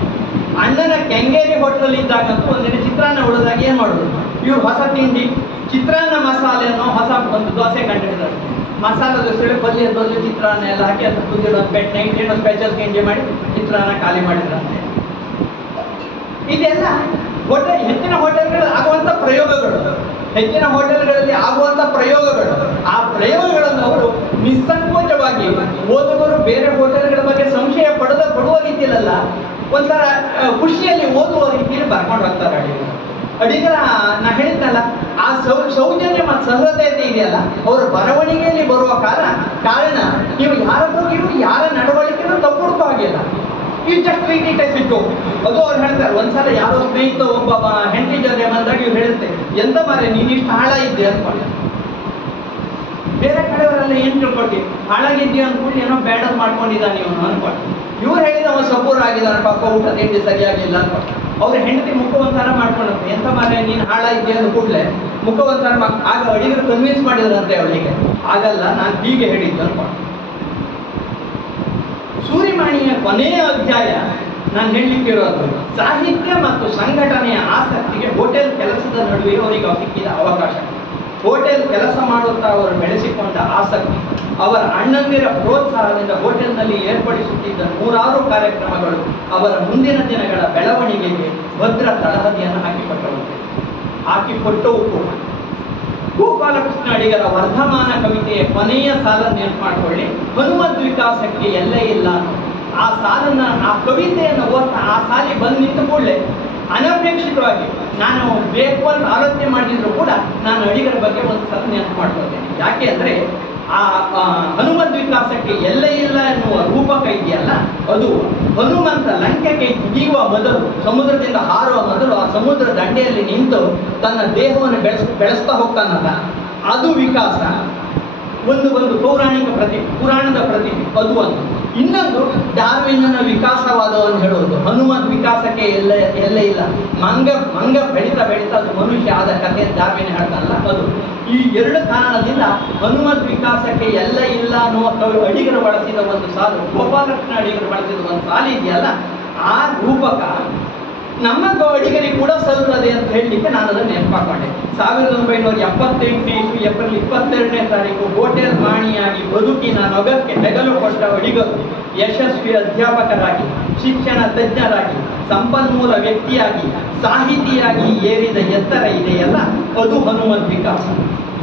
ಅಣ್ಣನ ಕೆಂಗೇರಿ ಹೋಟ್ಲಲ್ಲಿ ಇದ್ದಾಗಂತೂ ಒಂದಿನ ಚಿತ್ರಾನ್ನ ಉಳಿದಾಗ ಏನ್ ಮಾಡೋದು, ಇವ್ರು ಹೊಸ ತಿಂಡಿ ಚಿತ್ರಾನ್ನ ಮಸಾಲೆ ಅನ್ನೋ ಹೊಸ ಒಂದು ದೋಸೆ ಕಂಡಿಡ್ತಾರೆ. ಮಸಾಲೆ ದೋಸೆ ಪಲ್ಯ ಚಿತ್ರಾನ್ನ ಎಲ್ಲ ಹಾಕಿ ಅದು ಕುದಿರೋ ನೈಟ್ ಏನೋ ಸ್ಪೆಷಲ್ ತಿಂಡಿ ಮಾಡಿ ಚಿತ್ರಾನ್ನ ಖಾಲಿ ಮಾಡಿದ್ರಂತೆ. ಇದೆಲ್ಲ ಹೆಚ್ಚಿನ ಹೋಟೆಲ್ಗಳಲ್ಲಿ ಆಗುವಂತ ಪ್ರಯೋಗಗಳು. ಆ ಪ್ರಯೋಗಗಳನ್ನು ಅವರು ನಿಸ್ಸಂಕೋಚವಾಗಿ ಓದುಗರು ಬೇರೆ ಹೋಟೆಲ್ಗಳ ಬಗ್ಗೆ ಸಂಶಯ ಪಡುವ ರೀತಿಯಲ್ಲ, ಒಂಥರ ಖುಷಿಯಲ್ಲಿ ಓದುವ ರೀತಿಯಲ್ಲಿ ಬರ್ಕೊಂಡು ಹೋಗ್ತಾರೆ ಅಡಿಗರ. ನಾ ಹೇಳಿದ್ನಲ್ಲ, ಆ ಸೌಜನ್ಯ ಮತ್ತು ಸಹೃದಯತೆ ಇದೆಯಲ್ಲ ಅವರ ಬರವಣಿಗೆಯಲ್ಲಿ ಬರುವ ಕಾರಣ ನೀವು ಯಾರ ಬಗ್ಗೆಯೂ ಯಾರ ನಡವಳಿಕೆನೂ ತಪ್ಪುಡ್ಕೋ ಹಾಗಿಲ್ಲ. ಈ just treat it as it. ಅದು ಅವ್ರು ಹೇಳ್ತಾರೆ. ಒಂದ್ಸಲ ಯಾರೋ ಸ್ನೇಹಿತ ಒಬ್ಬ ಹೆಂಡತಿ ಜೊತೆ ಬಂದಾಗ ಇವ್ರು ಹೇಳುತ್ತೆ, ಎಂತ ಮಾರೆ ನೀನಿಷ್ಟು ಹಾಳ ಇದ್ದೆ ಅನ್ಕೊಂಡು. ಬೇರೆ ಕಡೆಯವರೆಲ್ಲ ಏನ್ ತಿಳ್ಕೊಳ್ತೀವಿ, ಹಾಳಾಗಿದ್ದೀವಿ ಅಂದ್ಕೊಂಡು ಏನೋ ಬ್ಯಾಡದ್ ಮಾಡ್ಕೊಂಡಿದ್ದಾನೆ ಇವನು ಅನ್ಕೊಂಡು. ಇವ್ರು ಹೇಳಿದ ಅವ ಸಪೂರ್ ಆಗಿದ್ದಾನೆ, ಪಾಪ ಊಟ ತಿಂಡಿ ಸರಿಯಾಗಿಲ್ಲ ಅನ್ಕೊಂಡು. ಅವ್ರ ಹೆಂಡತಿ ಮುಖವಂತರ ಮಾಡ್ಕೊಂಡ್ರು, ಎಂತ ಮಾರೆ ನೀನ್ ಹಾಳ ಇದ್ದೆ ಅಂದ ಕೂಡಲೇ ಮುಖವಂತರ ಆಗ ಅಡಿಗರು ಕನ್ವಿನ್ಸ್ ಮಾಡಿದ್ರಂತೆ ಅವಳಿಗೆ, ಆಗಲ್ಲ ನಾನು ಹೀಗೆ ಹೇಳಿದ್ದು ಅನ್ಕೊಂಡು. ಸೂರಿಮಣಿಯ ಕೊನೆಯ ಅಧ್ಯಾಯ ನಾನು ಹೇಳಲಿಕ್ಕಿರೋದು ಸಾಹಿತ್ಯ ಮತ್ತು ಸಂಘಟನೆಯ ಆಸಕ್ತಿಗೆ ಹೋಟೆಲ್ ಕೆಲಸದ ನಡುವೆ ಅವರಿಗೆ ಸಿಕ್ಕಿದ ಅವಕಾಶ. ಹೋಟೆಲ್ ಕೆಲಸ ಮಾಡುತ್ತಾ ಅವರು ಬೆಳೆಸಿಕೊಂಡ ಆಸಕ್ತಿ, ಅವರ ಅಣ್ಣಂದಿರ ಪ್ರೋತ್ಸಾಹದಿಂದ ಹೋಟೆಲ್ನಲ್ಲಿ ಏರ್ಪಡಿಸುತ್ತಿದ್ದ 100 ಕಾರ್ಯಕ್ರಮಗಳು ಅವರ ಮುಂದಿನ ದಿನಗಳ ಬೆಳವಣಿಗೆಗೆ ಭದ್ರ ತಳಹದಿಯನ್ನು ಹಾಕಿಕೊಟ್ಟವು ಕೂಡ. ಗೋಪಾಲಕೃಷ್ಣ ಅಡಿಗರ ವರ್ಧಮಾನ ಕವಿತೆಯ ಕೊನೆಯ ಸಾಲನ್ನು ನೆನಪು ಮಾಡಿಕೊಳ್ಳಿ. ಹನುಮದ್ ವಿಕಾಸಕ್ಕೆ ಎಲ್ಲೇ ಇಲ್ಲ. ಆ ಸಾಲನ್ನ, ಆ ಕವಿತೆಯನ್ನು ಓದ್ತಾ ಆ ಸಾಲಿ ಬಂದು ನಿಂತ ಕೂಡಲೇ ಅನಪೇಕ್ಷಿತವಾಗಿ ನಾನು ಬೇಕು ಅಂತ ಆಲೋಚನೆ ಮಾಡಿದ್ರು ಕೂಡ ನಾನು ಅಡಿಗರ ಬಗ್ಗೆ ಒಂದು ಸಲ ನೆನಪು ಮಾಡ್ಕೊಳ್ತೇನೆ. ಯಾಕೆ ಅಂದ್ರೆ ಆ ಹನುಮದ್ ವಿಕಾಸಕ್ಕೆ ಎಲ್ಲ ಇಲ್ಲ ಎನ್ನುವ ರೂಪಕ ಇದೆಯಲ್ಲ, ಅದು ಹನುಮಂತ ಲಂಕೆಗೆ ಜಿಗಿಯುವ ಮೊದಲು, ಸಮುದ್ರದಿಂದ ಹಾರುವ ಮೊದಲು ಆ ಸಮುದ್ರ ದಂಡೆಯಲ್ಲಿ ನಿಂತು ತನ್ನ ದೇಹವನ್ನು ಬೆಳೆಸ್ತಾ ಹೋಗ್ತಾನಲ್ಲ, ಅದು ವಿಕಾಸ. ಒಂದು ಪೌರಾಣಿಕ ಪ್ರತಿಮೆ, ಪುರಾಣದ ಪ್ರತಿಮೆ ಅದು ಒಂದು. ಇನ್ನೊಂದು ಡಾರ್ವಿನ್ನ ವಿಕಾಸವಾದವನ್ನು ಹೇಳುವುದು, ಹನುಮದ್ ವಿಕಾಸಕ್ಕೆ ಎಲ್ಲ ಇಲ್ಲ, ಮಂಗ ಬೆಳೀತಾ ಅದು ಮನುಷ್ಯ ಆದ ಕಥೆ ಡಾರ್ವಿನ್ ಹೇಳ್ತಾನಲ್ಲ ಅದು. ಈ ಎರಡು ಕಾರಣದಿಂದ ಹನುಮದ್ ವಿಕಾಸಕ್ಕೆ ಎಲ್ಲ ಇಲ್ಲ ಅನ್ನುವ ಕವಿ ಅಡಿಗರು ಬಳಸಿದ ಒಂದು ಸಾಲು, ಗೋಪಾಲಕೃಷ್ಣ ಅಡಿಗರು ಬಳಸಿದ ಒಂದು ಸಾಲು ಇದೆಯಲ್ಲ, ಆ ರೂಪಕ ನಮ್ಮ ಅಡಿಗರಿಗೆ ಕೂಡ ಸಲ್ಲುತ್ತದೆ ಅಂತ ಹೇಳಲಿಕ್ಕೆ ನಾನು ಅದನ್ನು ನೆನಪಾಕೊಂಡೆ. 1978 ಇಸ್ವಿ ಏಪ್ರಿಲ್ 22ನೇ ತಾರೀಕು ಹೋಟೆಲ್ ಮಾಣಿಯಾಗಿ ಬದುಕಿನ ನೊಗಕ್ಕೆ ಹೆಗಲು ಕೊಟ್ಟ ಅಡಿಗರು ಯಶಸ್ವಿ ಅಧ್ಯಾಪಕರಾಗಿ, ಶಿಕ್ಷಣ ತಜ್ಞರಾಗಿ, ಸಂಪನ್ಮೂಲ ವ್ಯಕ್ತಿಯಾಗಿ, ಸಾಹಿತಿಯಾಗಿ ಏರಿದ ಎತ್ತರ ಇದೆಯಲ್ಲ, ಅದು ಹನುಮದ್ ವಿಕಾಸ.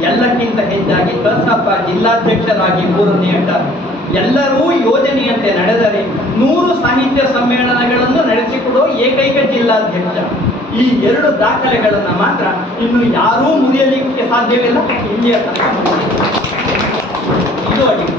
ಎಲ್ಲಕ್ಕಿಂತ ಹೆಚ್ಚಾಗಿ ಕಸಾಪ ಜಿಲ್ಲಾಧ್ಯಕ್ಷರಾಗಿ 3ನೇ ಹೆಕ್ಟಾರ್, ಎಲ್ಲರೂ ಯೋಜನೆಯಂತೆ ನಡೆದರೆ 100 ಸಾಹಿತ್ಯ ಸಮ್ಮೇಳನಗಳನ್ನು ನಡೆಸಿಕೊಡುವ ಏಕೈಕ ಜಿಲ್ಲಾಧ್ಯಕ್ಷ. ಈ 2 ದಾಖಲೆಗಳನ್ನು ಮಾತ್ರ ಇನ್ನು ಯಾರೂ ಮುರಿಯಲಿಕ್ಕೆ ಸಾಧ್ಯವಿಲ್ಲ. ಇಲ್ಲಿಯ ತನಕ ಇದು ಅಡಿಗೆ.